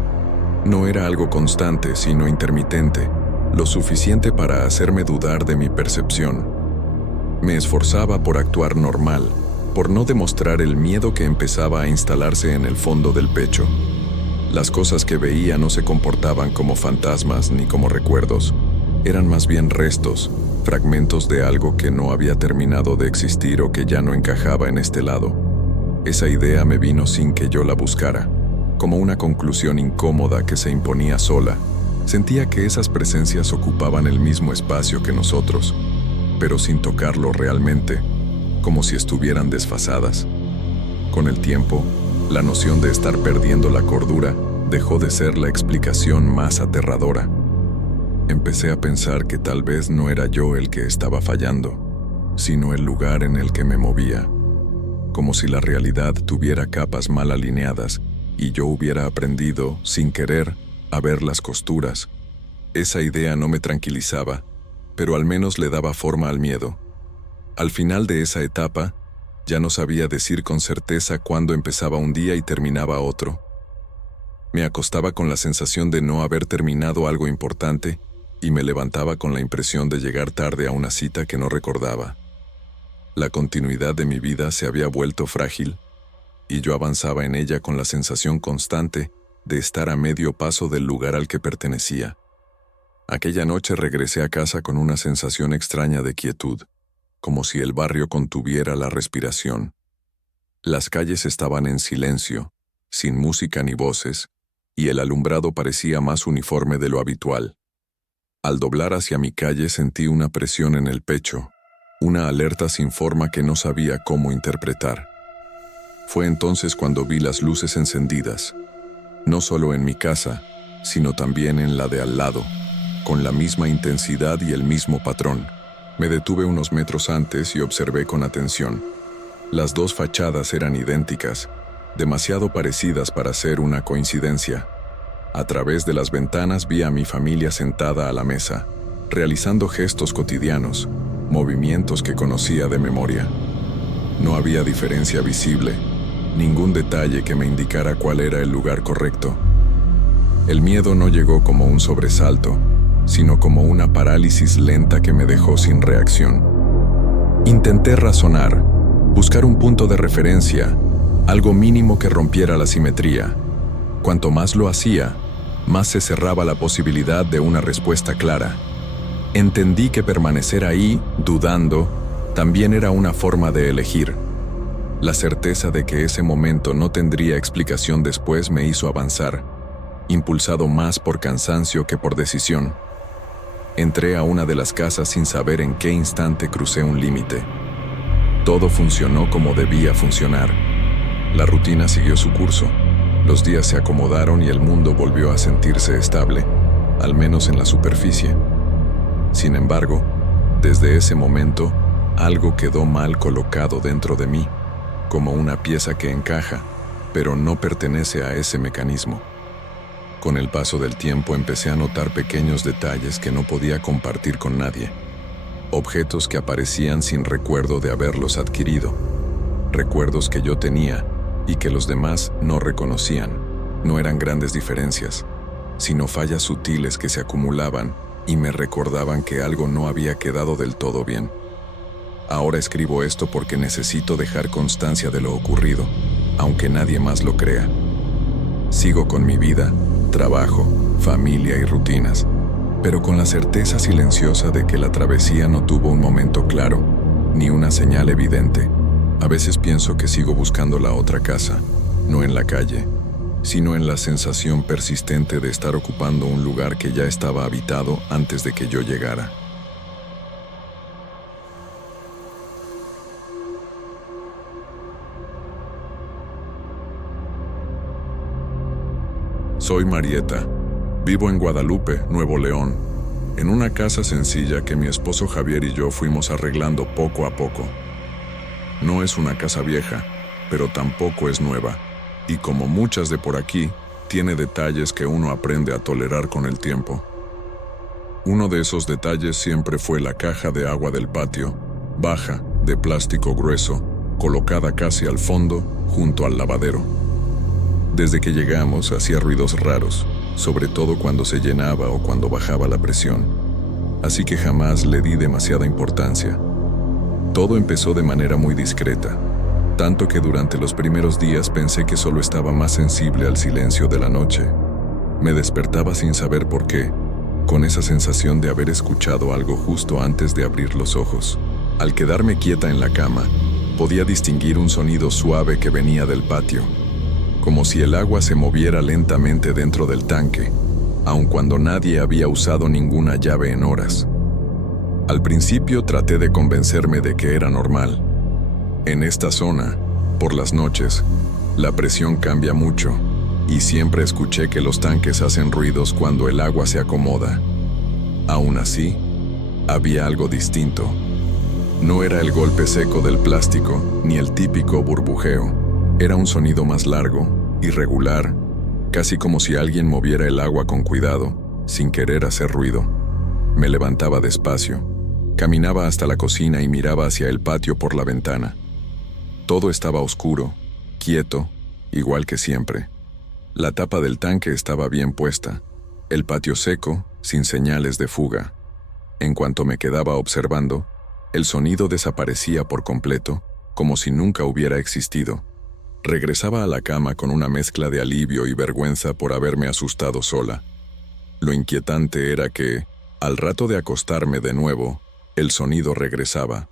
No era algo constante, sino intermitente, lo suficiente para hacerme dudar de mi percepción. Me esforzaba por actuar normal, por no demostrar el miedo que empezaba a instalarse en el fondo del pecho. Las cosas que veía no se comportaban como fantasmas ni como recuerdos. Eran más bien restos, fragmentos de algo que no había terminado de existir o que ya no encajaba en este lado. Esa idea me vino sin que yo la buscara, como una conclusión incómoda que se imponía sola. Sentía que esas presencias ocupaban el mismo espacio que nosotros, pero sin tocarlo realmente, como si estuvieran desfasadas. Con el tiempo, La noción de estar perdiendo la cordura dejó de ser la explicación más aterradora. Empecé a pensar que tal vez no era yo el que estaba fallando, sino el lugar en el que me movía, como si la realidad tuviera capas mal alineadas y yo hubiera aprendido, sin querer, a ver las costuras. Esa idea no me tranquilizaba, pero al menos le daba forma al miedo. Al final de esa etapa, ya no sabía decir con certeza cuándo empezaba un día y terminaba otro. Me acostaba con la sensación de no haber terminado algo importante y me levantaba con la impresión de llegar tarde a una cita que no recordaba. La continuidad de mi vida se había vuelto frágil y yo avanzaba en ella con la sensación constante de estar a medio paso del lugar al que pertenecía. Aquella noche regresé a casa con una sensación extraña de quietud, como si el barrio contuviera la respiración. Las calles estaban en silencio, sin música ni voces, y el alumbrado parecía más uniforme de lo habitual. Al doblar hacia mi calle sentí una presión en el pecho, una alerta sin forma que no sabía cómo interpretar. Fue entonces cuando vi las luces encendidas, no solo en mi casa, sino también en la de al lado, con la misma intensidad y el mismo patrón. Me detuve unos metros antes y observé con atención. Las dos fachadas eran idénticas, demasiado parecidas para ser una coincidencia. A través de las ventanas vi a mi familia sentada a la mesa, realizando gestos cotidianos, movimientos que conocía de memoria. No había diferencia visible, ningún detalle que me indicara cuál era el lugar correcto. El miedo no llegó como un sobresalto, sino como una parálisis lenta que me dejó sin reacción. Intenté razonar, buscar un punto de referencia, algo mínimo que rompiera la simetría. Cuanto más lo hacía, más se cerraba la posibilidad de una respuesta clara. Entendí que permanecer ahí, dudando, también era una forma de elegir. La certeza de que ese momento no tendría explicación después me hizo avanzar, impulsado más por cansancio que por decisión. Entré a una de las casas sin saber en qué instante crucé un límite. Todo funcionó como debía funcionar. La rutina siguió su curso. Los días se acomodaron y el mundo volvió a sentirse estable, al menos en la superficie. Sin embargo, desde ese momento, algo quedó mal colocado dentro de mí, como una pieza que encaja, pero no pertenece a ese mecanismo. Con el paso del tiempo empecé a notar pequeños detalles que no podía compartir con nadie. Objetos que aparecían sin recuerdo de haberlos adquirido. Recuerdos que yo tenía y que los demás no reconocían. No eran grandes diferencias, sino fallas sutiles que se acumulaban y me recordaban que algo no había quedado del todo bien. Ahora escribo esto porque necesito dejar constancia de lo ocurrido, aunque nadie más lo crea. Sigo con mi vida, trabajo, familia y rutinas, pero con la certeza silenciosa de que la travesía no tuvo un momento claro, ni una señal evidente. A veces pienso que sigo buscando la otra casa, no en la calle, sino en la sensación persistente de estar ocupando un lugar que ya estaba habitado antes de que yo llegara. Soy Marieta. Vivo en Guadalupe, Nuevo León, en una casa sencilla que mi esposo Javier y yo fuimos arreglando poco a poco. No es una casa vieja, pero tampoco es nueva, y como muchas de por aquí, tiene detalles que uno aprende a tolerar con el tiempo. Uno de esos detalles siempre fue la caja de agua del patio, baja, de plástico grueso, colocada casi al fondo, junto al lavadero. Desde que llegamos hacía ruidos raros, sobre todo cuando se llenaba o cuando bajaba la presión, así que jamás le di demasiada importancia. Todo empezó de manera muy discreta, tanto que durante los primeros días pensé que solo estaba más sensible al silencio de la noche. Me despertaba sin saber por qué, con esa sensación de haber escuchado algo justo antes de abrir los ojos. Al quedarme quieta en la cama, podía distinguir un sonido suave que venía del patio, como si el agua se moviera lentamente dentro del tanque, aun cuando nadie había usado ninguna llave en horas. Al principio traté de convencerme de que era normal. En esta zona, por las noches, La presión cambia mucho, y siempre escuché que los tanques hacen ruidos cuando el agua se acomoda. Aún así, había algo distinto. No era el golpe seco del plástico, ni el típico burbujeo. Era un sonido más largo, irregular, casi como si alguien moviera el agua con cuidado, sin querer hacer ruido. Me levantaba despacio, caminaba hasta la cocina y miraba hacia el patio por la ventana. Todo estaba oscuro, quieto, igual que siempre. La tapa del tanque estaba bien puesta, el patio seco, sin señales de fuga. En cuanto me quedaba observando, el sonido desaparecía por completo, como si nunca hubiera existido. Regresaba a la cama con una mezcla de alivio y vergüenza por haberme asustado sola. Lo inquietante era que, al rato de acostarme de nuevo, el sonido regresaba.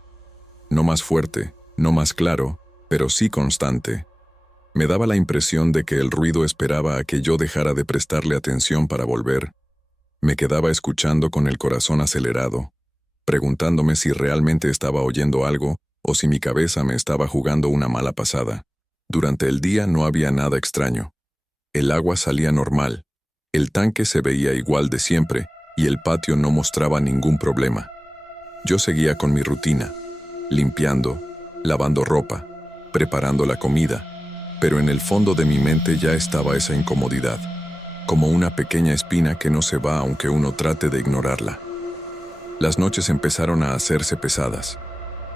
No más fuerte, no más claro, pero sí constante. Me daba la impresión de que el ruido esperaba a que yo dejara de prestarle atención para volver. Me quedaba escuchando con el corazón acelerado, preguntándome si realmente estaba oyendo algo o si mi cabeza me estaba jugando una mala pasada. Durante el día no había nada extraño. El agua salía normal, el tanque se veía igual de siempre y el patio no mostraba ningún problema. Yo seguía con mi rutina, limpiando, lavando ropa, preparando la comida, pero en el fondo de mi mente ya estaba esa incomodidad, como una pequeña espina que no se va aunque uno trate de ignorarla. Las noches empezaron a hacerse pesadas,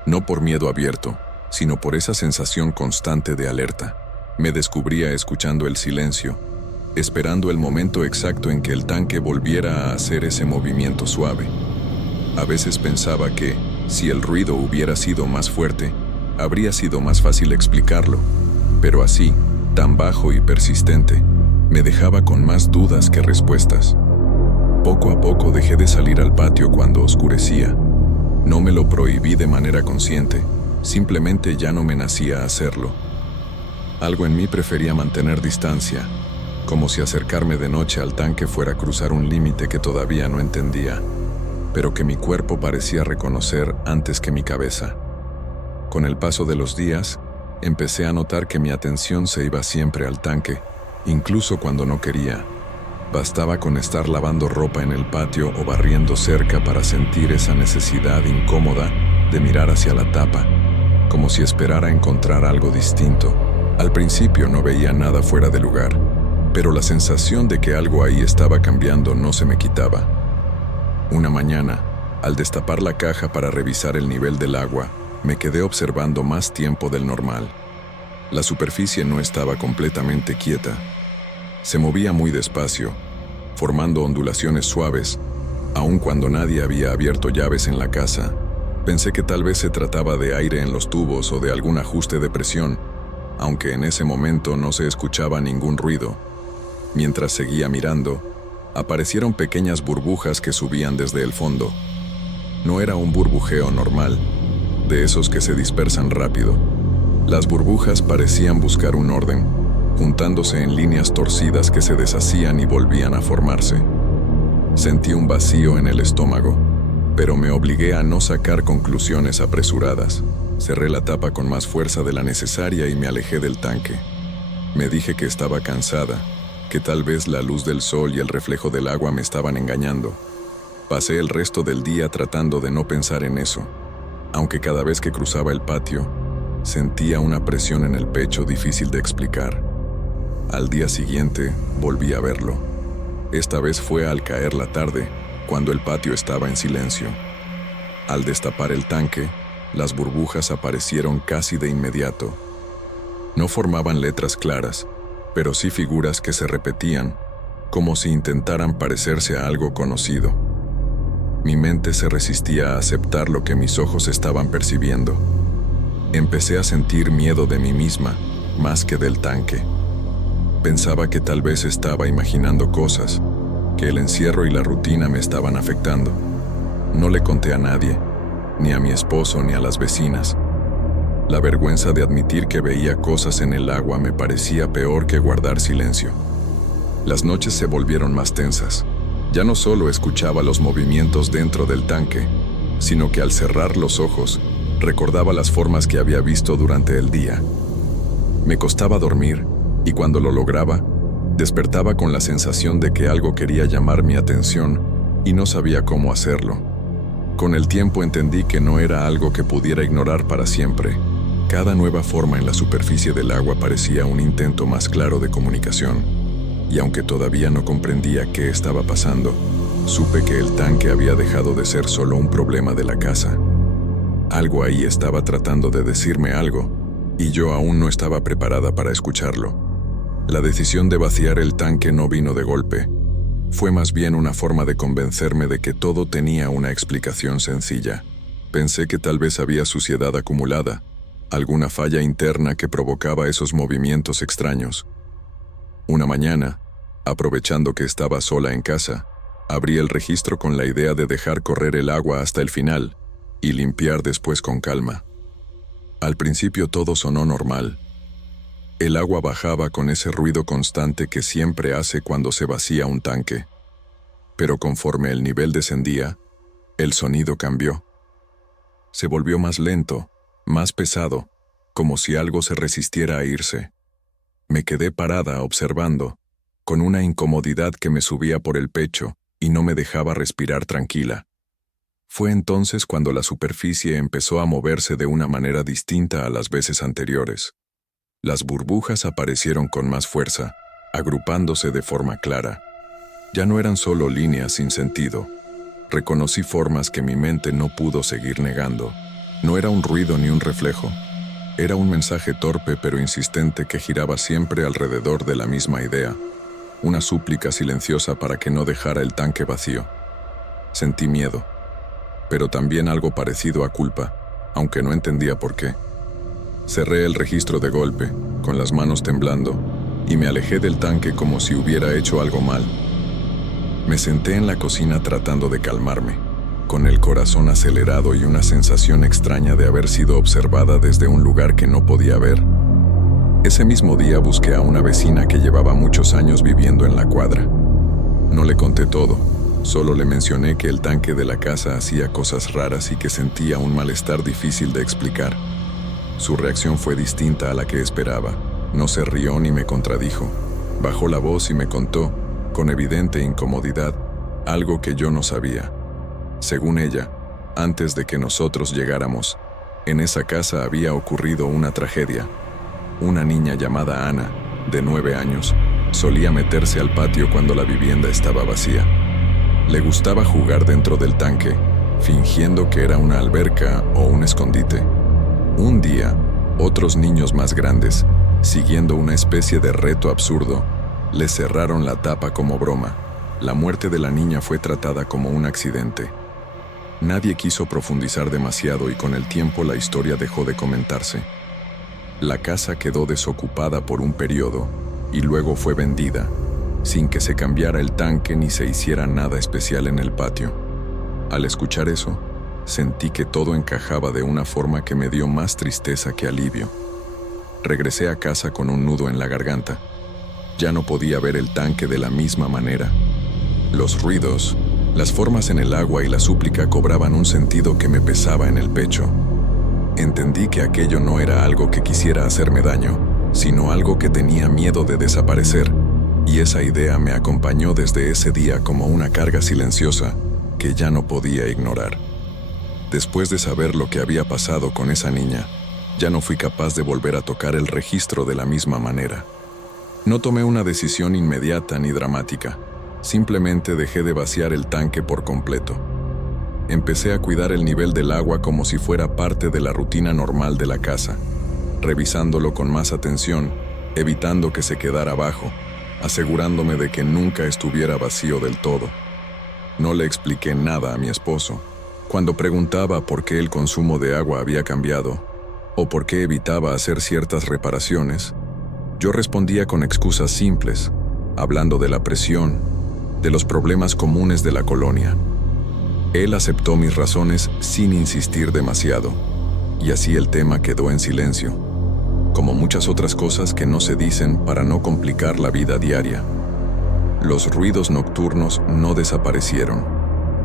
no por miedo abierto, sino por esa sensación constante de alerta. Me descubría escuchando el silencio, esperando el momento exacto en que el tanque volviera a hacer ese movimiento suave. A veces pensaba que, si el ruido hubiera sido más fuerte, habría sido más fácil explicarlo, pero así, tan bajo y persistente, me dejaba con más dudas que respuestas. Poco a poco dejé de salir al patio cuando oscurecía. No me lo prohibí de manera consciente, simplemente ya no me nacía hacerlo. Algo en mí prefería mantener distancia, como si acercarme de noche al tanque fuera cruzar un límite que todavía no entendía, pero que mi cuerpo parecía reconocer antes que mi cabeza. Con el paso de los días, empecé a notar que mi atención se iba siempre al tanque, incluso cuando no quería. Bastaba con estar lavando ropa en el patio o barriendo cerca para sentir esa necesidad incómoda de mirar hacia la tapa, como si esperara encontrar algo distinto. Al principio no veía nada fuera de lugar, pero la sensación de que algo ahí estaba cambiando no se me quitaba. Una mañana, al destapar la caja para revisar el nivel del agua, me quedé observando más tiempo del normal. La superficie no estaba completamente quieta. Se movía muy despacio, formando ondulaciones suaves, aun cuando nadie había abierto llaves en la casa. Pensé que tal vez se trataba de aire en los tubos o de algún ajuste de presión, aunque en ese momento no se escuchaba ningún ruido. Mientras seguía mirando, aparecieron pequeñas burbujas que subían desde el fondo. No era un burbujeo normal, de esos que se dispersan rápido. Las burbujas parecían buscar un orden, juntándose en líneas torcidas que se deshacían y volvían a formarse. Sentí un vacío en el estómago, pero me obligué a no sacar conclusiones apresuradas. Cerré la tapa con más fuerza de la necesaria y me alejé del tanque. Me dije que estaba cansada, que tal vez la luz del sol y el reflejo del agua me estaban engañando. Pasé el resto del día tratando de no pensar en eso, aunque cada vez que cruzaba el patio, sentía una presión en el pecho difícil de explicar. Al día siguiente, volví a verlo. Esta vez fue al caer la tarde, cuando el patio estaba en silencio. Al destapar el tanque, las burbujas aparecieron casi de inmediato. No formaban letras claras, pero sí figuras que se repetían, como si intentaran parecerse a algo conocido. Mi mente se resistía a aceptar lo que mis ojos estaban percibiendo. Empecé a sentir miedo de mí misma, más que del tanque. Pensaba que tal vez estaba imaginando cosas, que el encierro y la rutina me estaban afectando. No le conté a nadie, ni a mi esposo ni a las vecinas. La vergüenza de admitir que veía cosas en el agua me parecía peor que guardar silencio. Las noches se volvieron más tensas. Ya no solo escuchaba los movimientos dentro del tanque, sino que al cerrar los ojos, recordaba las formas que había visto durante el día. Me costaba dormir, y cuando lo lograba, despertaba con la sensación de que algo quería llamar mi atención y no sabía cómo hacerlo. Con el tiempo entendí que no era algo que pudiera ignorar para siempre. Cada nueva forma en la superficie del agua parecía un intento más claro de comunicación, y aunque todavía no comprendía qué estaba pasando, supe que el tanque había dejado de ser solo un problema de la casa. Algo ahí estaba tratando de decirme algo, y yo aún no estaba preparada para escucharlo. La decisión de vaciar el tanque no vino de golpe. Fue más bien una forma de convencerme de que todo tenía una explicación sencilla. Pensé que tal vez había suciedad acumulada, alguna falla interna que provocaba esos movimientos extraños. Una mañana, aprovechando que estaba sola en casa, abrí el registro con la idea de dejar correr el agua hasta el final y limpiar después con calma. Al principio todo sonó normal. El agua bajaba con ese ruido constante que siempre hace cuando se vacía un tanque. Pero conforme el nivel descendía, el sonido cambió. Se volvió más lento, más pesado, como si algo se resistiera a irse. Me quedé parada observando, con una incomodidad que me subía por el pecho y no me dejaba respirar tranquila. Fue entonces cuando la superficie empezó a moverse de una manera distinta a las veces anteriores. Las burbujas aparecieron con más fuerza, agrupándose de forma clara. Ya no eran solo líneas sin sentido. Reconocí formas que mi mente no pudo seguir negando. No era un ruido ni un reflejo. Era un mensaje torpe pero insistente que giraba siempre alrededor de la misma idea. Una súplica silenciosa para que no dejara el tanque vacío. Sentí miedo, pero también algo parecido a culpa, aunque no entendía por qué. Cerré el registro de golpe, con las manos temblando, y me alejé del tanque como si hubiera hecho algo mal. Me senté en la cocina tratando de calmarme, con el corazón acelerado y una sensación extraña de haber sido observada desde un lugar que no podía ver. Ese mismo día busqué a una vecina que llevaba muchos años viviendo en la cuadra. No le conté todo, solo le mencioné que el tanque de la casa hacía cosas raras y que sentía un malestar difícil de explicar. Su reacción fue distinta a la que esperaba. No se rió ni me contradijo. Bajó la voz y me contó, con evidente incomodidad, algo que yo no sabía. Según ella, antes de que nosotros llegáramos, en esa casa había ocurrido una tragedia. Una niña llamada Ana, de 9 años, solía meterse al patio cuando la vivienda estaba vacía. Le gustaba jugar dentro del tanque, fingiendo que era una alberca o un escondite. Un día, otros niños más grandes, siguiendo una especie de reto absurdo, le cerraron la tapa como broma. La muerte de la niña fue tratada como un accidente. Nadie quiso profundizar demasiado y con el tiempo la historia dejó de comentarse. La casa quedó desocupada por un periodo y luego fue vendida, sin que se cambiara el tanque ni se hiciera nada especial en el patio. Al escuchar eso, sentí que todo encajaba de una forma que me dio más tristeza que alivio. Regresé a casa con un nudo en la garganta. Ya no podía ver el tanque de la misma manera. Los ruidos, las formas en el agua y la súplica cobraban un sentido que me pesaba en el pecho. Entendí que aquello no era algo que quisiera hacerme daño, sino algo que tenía miedo de desaparecer, y esa idea me acompañó desde ese día como una carga silenciosa que ya no podía ignorar. Después de saber lo que había pasado con esa niña, ya no fui capaz de volver a tocar el registro de la misma manera. No tomé una decisión inmediata ni dramática, simplemente dejé de vaciar el tanque por completo. Empecé a cuidar el nivel del agua como si fuera parte de la rutina normal de la casa, revisándolo con más atención, evitando que se quedara bajo, asegurándome de que nunca estuviera vacío del todo. No le expliqué nada a mi esposo. Cuando preguntaba por qué el consumo de agua había cambiado, o por qué evitaba hacer ciertas reparaciones, yo respondía con excusas simples, hablando de la presión, de los problemas comunes de la colonia. Él aceptó mis razones sin insistir demasiado, y así el tema quedó en silencio, como muchas otras cosas que no se dicen para no complicar la vida diaria. Los ruidos nocturnos no desaparecieron,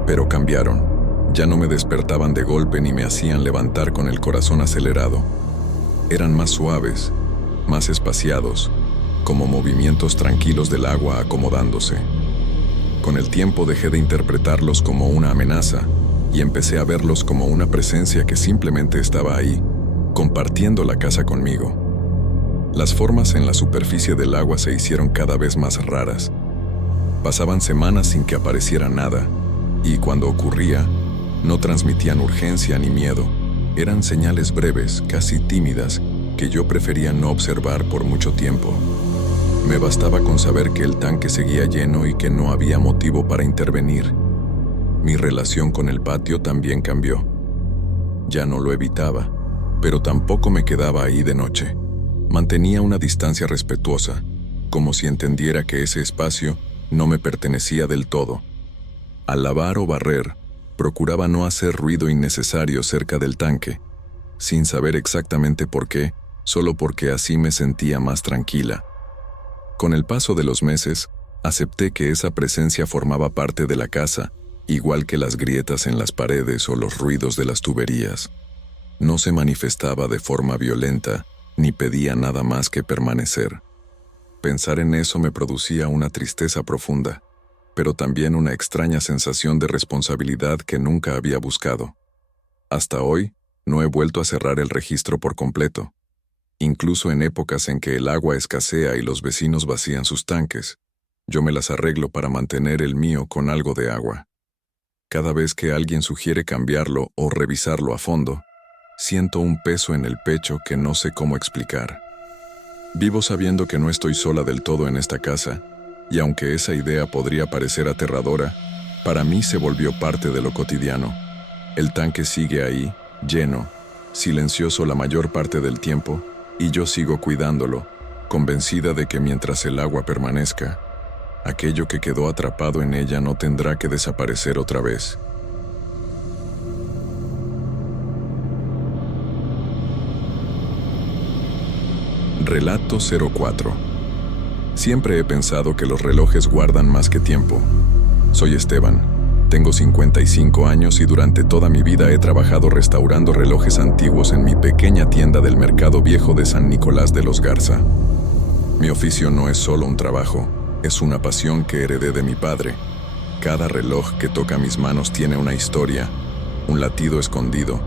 pero cambiaron. Ya no me despertaban de golpe ni me hacían levantar con el corazón acelerado. Eran más suaves, más espaciados, como movimientos tranquilos del agua acomodándose. Con el tiempo dejé de interpretarlos como una amenaza y empecé a verlos como una presencia que simplemente estaba ahí, compartiendo la casa conmigo. Las formas en la superficie del agua se hicieron cada vez más raras. Pasaban semanas sin que apareciera nada, y cuando ocurría, no transmitían urgencia ni miedo. Eran señales breves, casi tímidas, que yo prefería no observar por mucho tiempo. Me bastaba con saber que el tanque seguía lleno y que no había motivo para intervenir. Mi relación con el patio también cambió. Ya no lo evitaba, pero tampoco me quedaba ahí de noche. Mantenía una distancia respetuosa, como si entendiera que ese espacio no me pertenecía del todo. Al lavar o barrer, procuraba no hacer ruido innecesario cerca del tanque, sin saber exactamente por qué, solo porque así me sentía más tranquila. Con el paso de los meses, acepté que esa presencia formaba parte de la casa, igual que las grietas en las paredes o los ruidos de las tuberías. No se manifestaba de forma violenta, ni pedía nada más que permanecer. Pensar en eso me producía una tristeza profunda, pero también una extraña sensación de responsabilidad que nunca había buscado. Hasta hoy, no he vuelto a cerrar el registro por completo. Incluso en épocas en que el agua escasea y los vecinos vacían sus tanques, yo me las arreglo para mantener el mío con algo de agua. Cada vez que alguien sugiere cambiarlo o revisarlo a fondo, siento un peso en el pecho que no sé cómo explicar. Vivo sabiendo que no estoy sola del todo en esta casa, y aunque esa idea podría parecer aterradora, para mí se volvió parte de lo cotidiano. El tanque sigue ahí, lleno, silencioso la mayor parte del tiempo, y yo sigo cuidándolo, convencida de que mientras el agua permanezca, aquello que quedó atrapado en ella no tendrá que desaparecer otra vez. Relato 04. Siempre he pensado que los relojes guardan más que tiempo. Soy Esteban, tengo 55 años y durante toda mi vida he trabajado restaurando relojes antiguos en mi pequeña tienda del Mercado Viejo de San Nicolás de los Garza. Mi oficio no es solo un trabajo, es una pasión que heredé de mi padre. Cada reloj que toca mis manos tiene una historia, un latido escondido,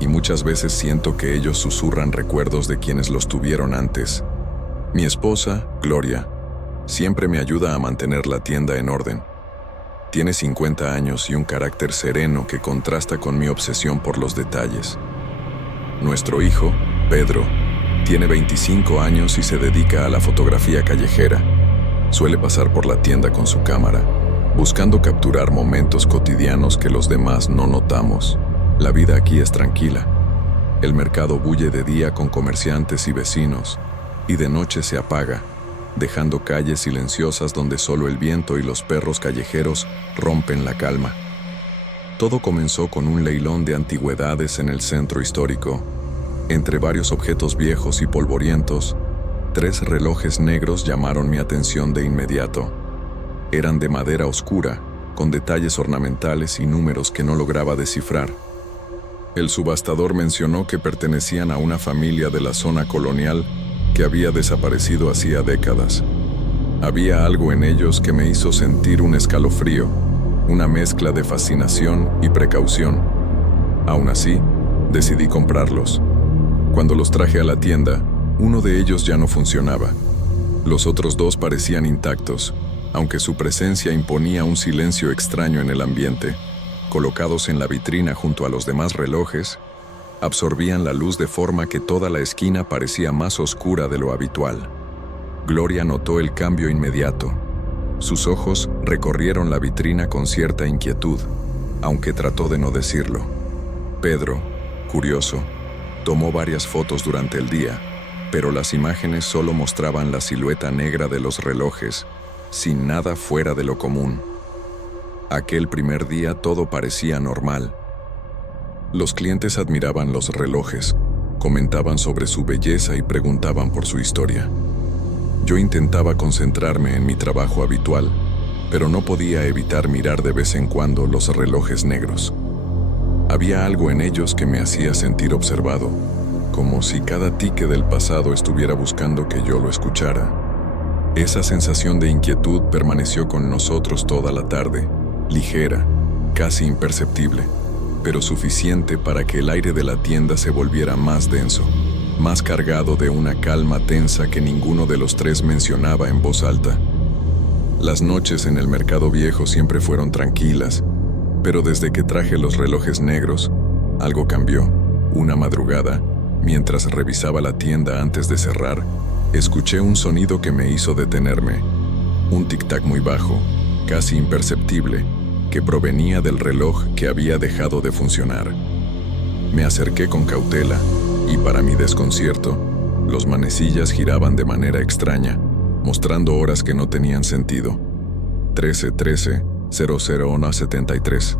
y muchas veces siento que ellos susurran recuerdos de quienes los tuvieron antes. Mi esposa, Gloria, siempre me ayuda a mantener la tienda en orden. Tiene 50 años y un carácter sereno que contrasta con mi obsesión por los detalles. Nuestro hijo, Pedro, tiene 25 años y se dedica a la fotografía callejera. Suele pasar por la tienda con su cámara, buscando capturar momentos cotidianos que los demás no notamos. La vida aquí es tranquila. El mercado bulle de día con comerciantes y vecinos, y de noche se apaga, dejando calles silenciosas donde solo el viento y los perros callejeros rompen la calma. Todo comenzó con un leilón de antigüedades en el centro histórico. Entre varios objetos viejos y polvorientos, 3 relojes negros llamaron mi atención de inmediato. Eran de madera oscura, con detalles ornamentales y números que no lograba descifrar. El subastador mencionó que pertenecían a una familia de la zona colonial que había desaparecido hacía décadas. Había algo en ellos que me hizo sentir un escalofrío, una mezcla de fascinación y precaución. Aún así, decidí comprarlos. Cuando los traje a la tienda, uno de ellos ya no funcionaba. Los otros 2 parecían intactos, aunque su presencia imponía un silencio extraño en el ambiente. Colocados en la vitrina junto a los demás relojes, absorbían la luz de forma que toda la esquina parecía más oscura de lo habitual. Gloria notó el cambio inmediato. Sus ojos recorrieron la vitrina con cierta inquietud, aunque trató de no decirlo. Pedro, curioso, tomó varias fotos durante el día, pero las imágenes solo mostraban la silueta negra de los relojes, sin nada fuera de lo común. Aquel primer día todo parecía normal. Los clientes admiraban los relojes, comentaban sobre su belleza y preguntaban por su historia. Yo intentaba concentrarme en mi trabajo habitual, pero no podía evitar mirar de vez en cuando los relojes negros. Había algo en ellos que me hacía sentir observado, como si cada tique del pasado estuviera buscando que yo lo escuchara. Esa sensación de inquietud permaneció con nosotros toda la tarde, ligera, casi imperceptible, pero suficiente para que el aire de la tienda se volviera más denso, más cargado de una calma tensa que ninguno de los tres mencionaba en voz alta. Las noches en el mercado viejo siempre fueron tranquilas, pero desde que traje los relojes negros, algo cambió. Una madrugada, mientras revisaba la tienda antes de cerrar, escuché un sonido que me hizo detenerme. Un tic-tac muy bajo, casi imperceptible, que provenía del reloj que había dejado de funcionar. Me acerqué con cautela y, para mi desconcierto, los manecillas giraban de manera extraña, mostrando horas que no tenían sentido. 13:13, 00:73.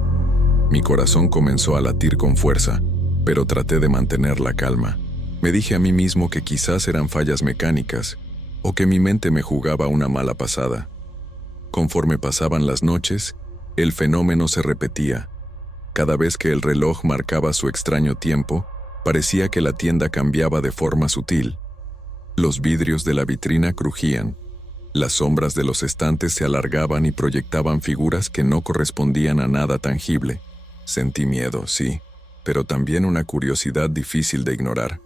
Mi corazón comenzó a latir con fuerza, pero traté de mantener la calma. Me dije a mí mismo que quizás eran fallas mecánicas o que mi mente me jugaba una mala pasada. Conforme pasaban las noches, el fenómeno se repetía. Cada vez que el reloj marcaba su extraño tiempo, parecía que la tienda cambiaba de forma sutil. Los vidrios de la vitrina crujían. Las sombras de los estantes se alargaban y proyectaban figuras que no correspondían a nada tangible. Sentí miedo, sí, pero también una curiosidad difícil de ignorar.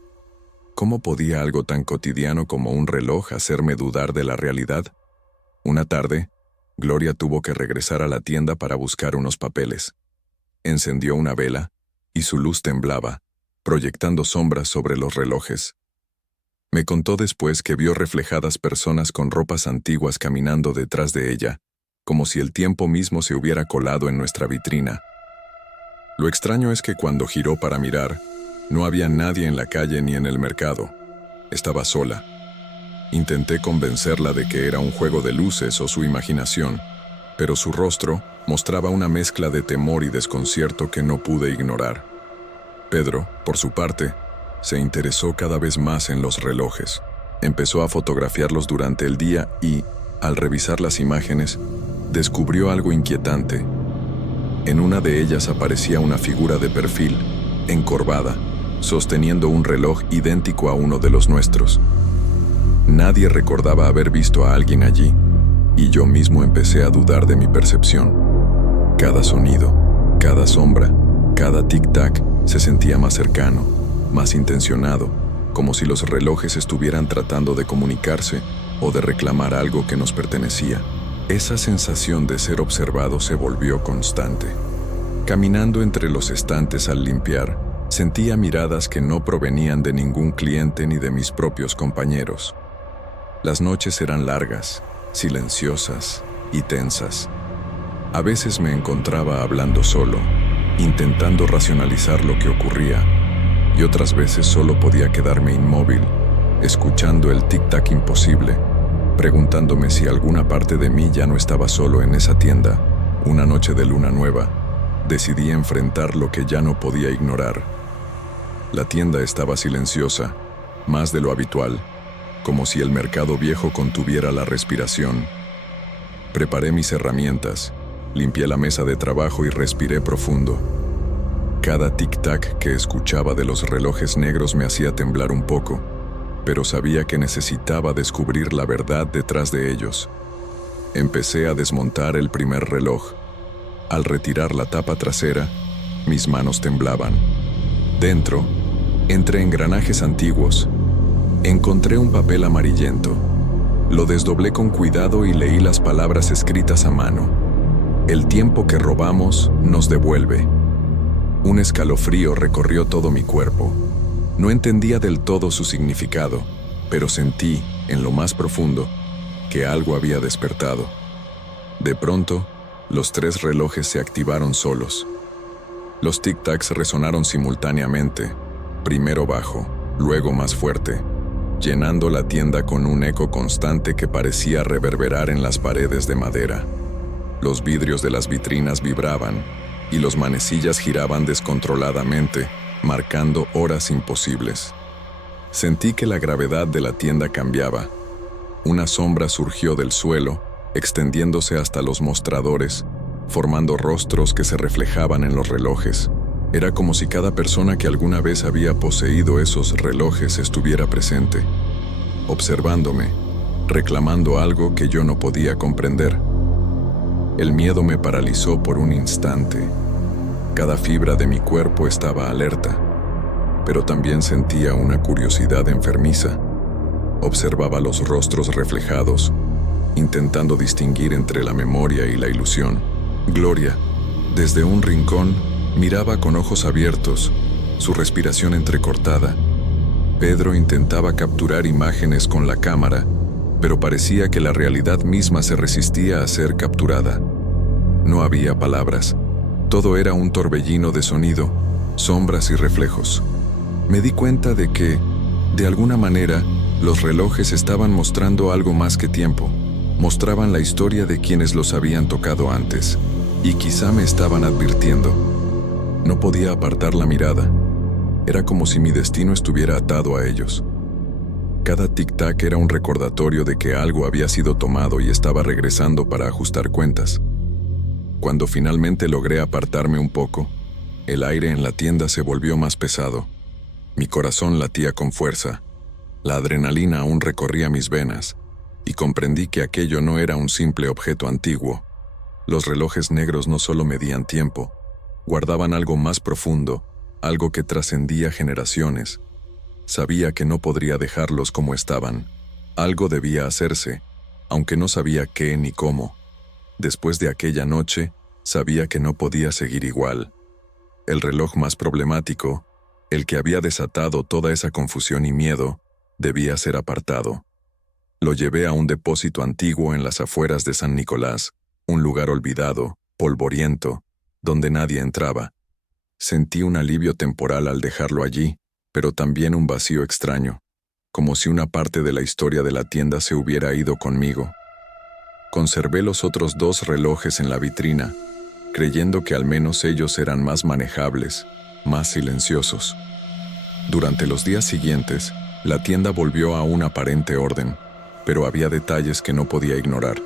¿Cómo podía algo tan cotidiano como un reloj hacerme dudar de la realidad? Una tarde, Gloria tuvo que regresar a la tienda para buscar unos papeles. Encendió una vela, y su luz temblaba, proyectando sombras sobre los relojes. Me contó después que vio reflejadas personas con ropas antiguas caminando detrás de ella, como si el tiempo mismo se hubiera colado en nuestra vitrina. Lo extraño es que cuando giró para mirar, no había nadie en la calle ni en el mercado. Estaba sola. Intenté convencerla de que era un juego de luces o su imaginación, pero su rostro mostraba una mezcla de temor y desconcierto que no pude ignorar. Pedro, por su parte, se interesó cada vez más en los relojes. Empezó a fotografiarlos durante el día y, al revisar las imágenes, descubrió algo inquietante. En una de ellas aparecía una figura de perfil, encorvada, sosteniendo un reloj idéntico a uno de los nuestros. Nadie recordaba haber visto a alguien allí, y yo mismo empecé a dudar de mi percepción. Cada sonido, cada sombra, cada tic-tac se sentía más cercano, más intencionado, como si los relojes estuvieran tratando de comunicarse o de reclamar algo que nos pertenecía. Esa sensación de ser observado se volvió constante. Caminando entre los estantes al limpiar, sentía miradas que no provenían de ningún cliente ni de mis propios compañeros. Las noches eran largas, silenciosas y tensas. A veces me encontraba hablando solo, intentando racionalizar lo que ocurría, y otras veces solo podía quedarme inmóvil, escuchando el tic-tac imposible, preguntándome si alguna parte de mí ya no estaba solo en esa tienda. Una noche de luna nueva, decidí enfrentar lo que ya no podía ignorar. La tienda estaba silenciosa, más de lo habitual, como si el mercado viejo contuviera la respiración. Preparé mis herramientas, limpié la mesa de trabajo y respiré profundo. Cada tic-tac que escuchaba de los relojes negros me hacía temblar un poco, pero sabía que necesitaba descubrir la verdad detrás de ellos. Empecé a desmontar el primer reloj. Al retirar la tapa trasera, mis manos temblaban. Dentro, entre engranajes antiguos, encontré un papel amarillento. Lo desdoblé con cuidado y leí las palabras escritas a mano. El tiempo que robamos nos devuelve. Un escalofrío recorrió todo mi cuerpo. No entendía del todo su significado, pero sentí, en lo más profundo, que algo había despertado. De pronto, los 3 relojes se activaron solos. Los tic-tacs resonaron simultáneamente, primero bajo, luego más fuerte, llenando la tienda con un eco constante que parecía reverberar en las paredes de madera. Los vidrios de las vitrinas vibraban y los manecillas giraban descontroladamente, marcando horas imposibles. Sentí que la gravedad de la tienda cambiaba. Una sombra surgió del suelo, extendiéndose hasta los mostradores, formando rostros que se reflejaban en los relojes. Era como si cada persona que alguna vez había poseído esos relojes estuviera presente, observándome, reclamando algo que yo no podía comprender. El miedo me paralizó por un instante. Cada fibra de mi cuerpo estaba alerta, pero también sentía una curiosidad enfermiza. Observaba los rostros reflejados, intentando distinguir entre la memoria y la ilusión. Gloria, desde un rincón, miraba con ojos abiertos, su respiración entrecortada. Pedro intentaba capturar imágenes con la cámara, pero parecía que la realidad misma se resistía a ser capturada. No había palabras. Todo era un torbellino de sonido, sombras y reflejos. Me di cuenta de que, de alguna manera, los relojes estaban mostrando algo más que tiempo. Mostraban la historia de quienes los habían tocado antes, y quizá me estaban advirtiendo. No podía apartar la mirada. Era como si mi destino estuviera atado a ellos. Cada tic-tac era un recordatorio de que algo había sido tomado y estaba regresando para ajustar cuentas. Cuando finalmente logré apartarme un poco, el aire en la tienda se volvió más pesado. Mi corazón latía con fuerza. La adrenalina aún recorría mis venas, y comprendí que aquello no era un simple objeto antiguo. Los relojes negros no solo medían tiempo, guardaban algo más profundo, algo que trascendía generaciones. Sabía que no podría dejarlos como estaban. Algo debía hacerse, aunque no sabía qué ni cómo. Después de aquella noche, sabía que no podía seguir igual. El reloj más problemático, el que había desatado toda esa confusión y miedo, debía ser apartado. Lo llevé a un depósito antiguo en las afueras de San Nicolás, un lugar olvidado, polvoriento, donde nadie entraba. Sentí un alivio temporal al dejarlo allí, pero también un vacío extraño, como si una parte de la historia de la tienda se hubiera ido conmigo. Conservé los otros 2 relojes en la vitrina, creyendo que al menos ellos eran más manejables, más silenciosos. Durante los días siguientes, la tienda volvió a un aparente orden, pero había detalles que no podía ignorar.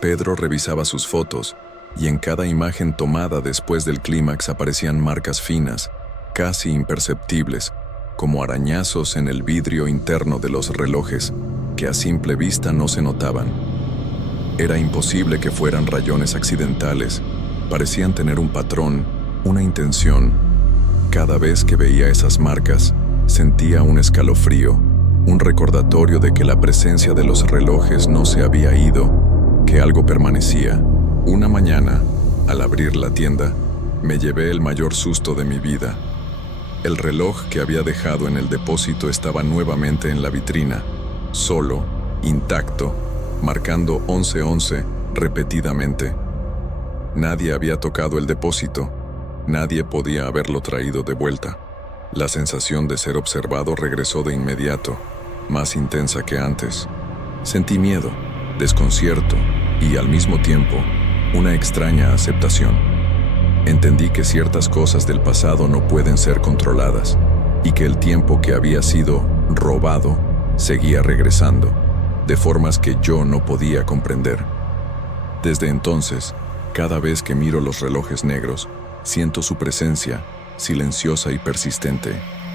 Pedro revisaba sus fotos, y en cada imagen tomada después del clímax aparecían marcas finas, casi imperceptibles, como arañazos en el vidrio interno de los relojes, que a simple vista no se notaban. Era imposible que fueran rayones accidentales, parecían tener un patrón, una intención. Cada vez que veía esas marcas, sentía un escalofrío, un recordatorio de que la presencia de los relojes no se había ido, que algo permanecía. Una mañana, al abrir la tienda, me llevé el mayor susto de mi vida. El reloj que había dejado en el depósito estaba nuevamente en la vitrina, solo, intacto, marcando 11:11 repetidamente. Nadie había tocado el depósito, nadie podía haberlo traído de vuelta. La sensación de ser observado regresó de inmediato, más intensa que antes. Sentí miedo, desconcierto y, al mismo tiempo, una extraña aceptación. Entendí que ciertas cosas del pasado no pueden ser controladas y que el tiempo que había sido robado seguía regresando, de formas que yo no podía comprender. Desde entonces, cada vez que miro los relojes negros, siento su presencia, silenciosa y persistente.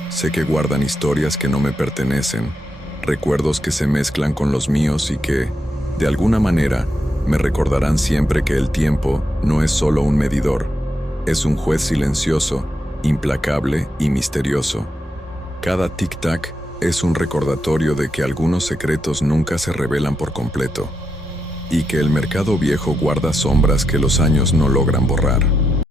Sé que guardan historias que no me pertenecen, recuerdos que se mezclan con los míos y que, de alguna manera, me recordarán siempre que el tiempo no es solo un medidor, es un juez silencioso, implacable y misterioso. Cada tic-tac es un recordatorio de que algunos secretos nunca se revelan por completo, y que el mercado viejo guarda sombras que los años no logran borrar.